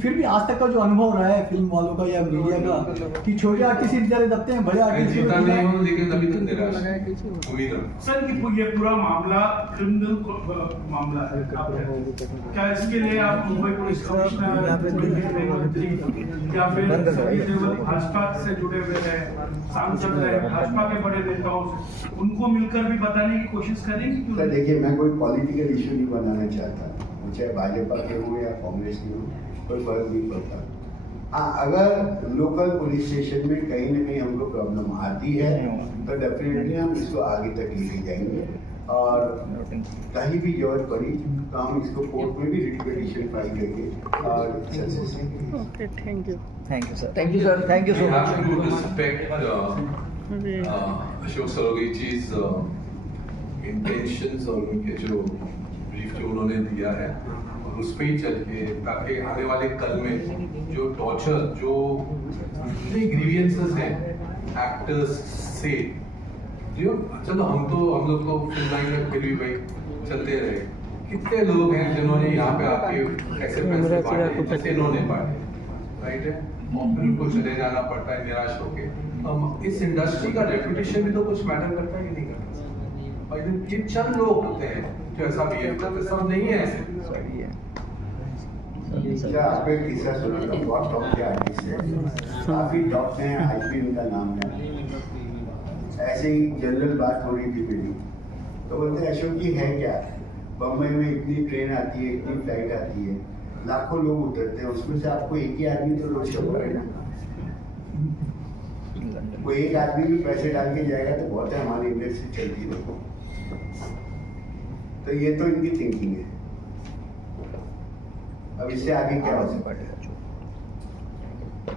फिर भी आज तक का जो अनुभव रहा है फिल्म वालों का या मीडिया का कि छोटे आर्टिस्ट ही बेचारे दबते हैं, बड़े आर्टिस्ट जीता नहीं हूँ लेकिन अभी तक निराश उम्मीद है सर कि ये पूरा मामला क्रिमिनल मामला है, क्या इसके लिए आप मुंबई पुलिस कमिश्नर या फिर भाजपा से जुड़े हुए हैं सांसद रहे, भाजपा के बड़े नेताओं से उनको मिलकर भी बताने की कोशिश करेंगे? सर देखिए, मैं कोई पॉलिटिकल इशू नहीं बनाना चाहता, चाहे भाजपा के हो या कांग्रेस के हो, कोई फर्क नहीं पड़ता। हाँ, अगर लोकल पुलिस स्टेशन में कहीं ना कहीं हमको प्रॉब्लम आती है तो डेफिनेटली हम इसको आगे तक लेके जाएंगे, और कहीं भी जरूरत पड़ी तो हम इसको कोर्ट में भी रिट पिटीशन फाइल करके और सक्सेस देंगे। Thank you sir, thank you sir, thank you so much. Respect Ashok Saraogi चीज इंटेंशंस और उनके जो ब्रीफ जो उन्होंने दिया है और उस पर ही चल के, ताकि आने वाले कल में जो टॉर्चर, जो ग्रीवियंसेस हैं एक्टर्स से, जो चलो हम लोग तो फिल्म लाइन में फिर भी भाई चलते रहे, कितने लोग हैं जिन्होंने यहाँ पे आपके एक्सेप्टेंस के बांटे जैसे इन्होंने बांटे, राइट है, और फिर उनको चले जाना पड़ता है निराश होके। इस इंडस्ट्री का रेपुटेशन भी तो कुछ मैटर करता है कि नहीं करता? और ये चंद लोग होते हैं जो ऐसा बिहेव करते, सब नहीं है ऐसे। क्या आपको एक किस्सा सुना था, बहुत टॉप के आर्टिस्ट है, काफी टॉप हैं, आज भी उनका नाम है। ऐसे ही जनरल बात हो रही थी मेरी, तो बोलते अशोक जी है क्या, बम्बई में इतनी ट्रेन आती है, इतनी फ्लाइट आती है, लाखों लोग उतरते हैं, उसमें से आपको एक ही आदमी तो रोज शो करेगा। कोई एक आदमी भी पैसे डाल के जाएगा तो बहुत है, हमारी इंडस्ट्री चलती है। तो ये तो इनकी थिंकिंग है, अब इससे आगे क्या हो सकता है?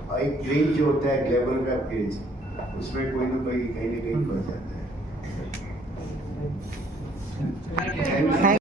और एक क्रेज जो होता है ग्लोबल का क्रेज, उसमें कोई ना कोई कहीं ना कहीं फंस जाता है।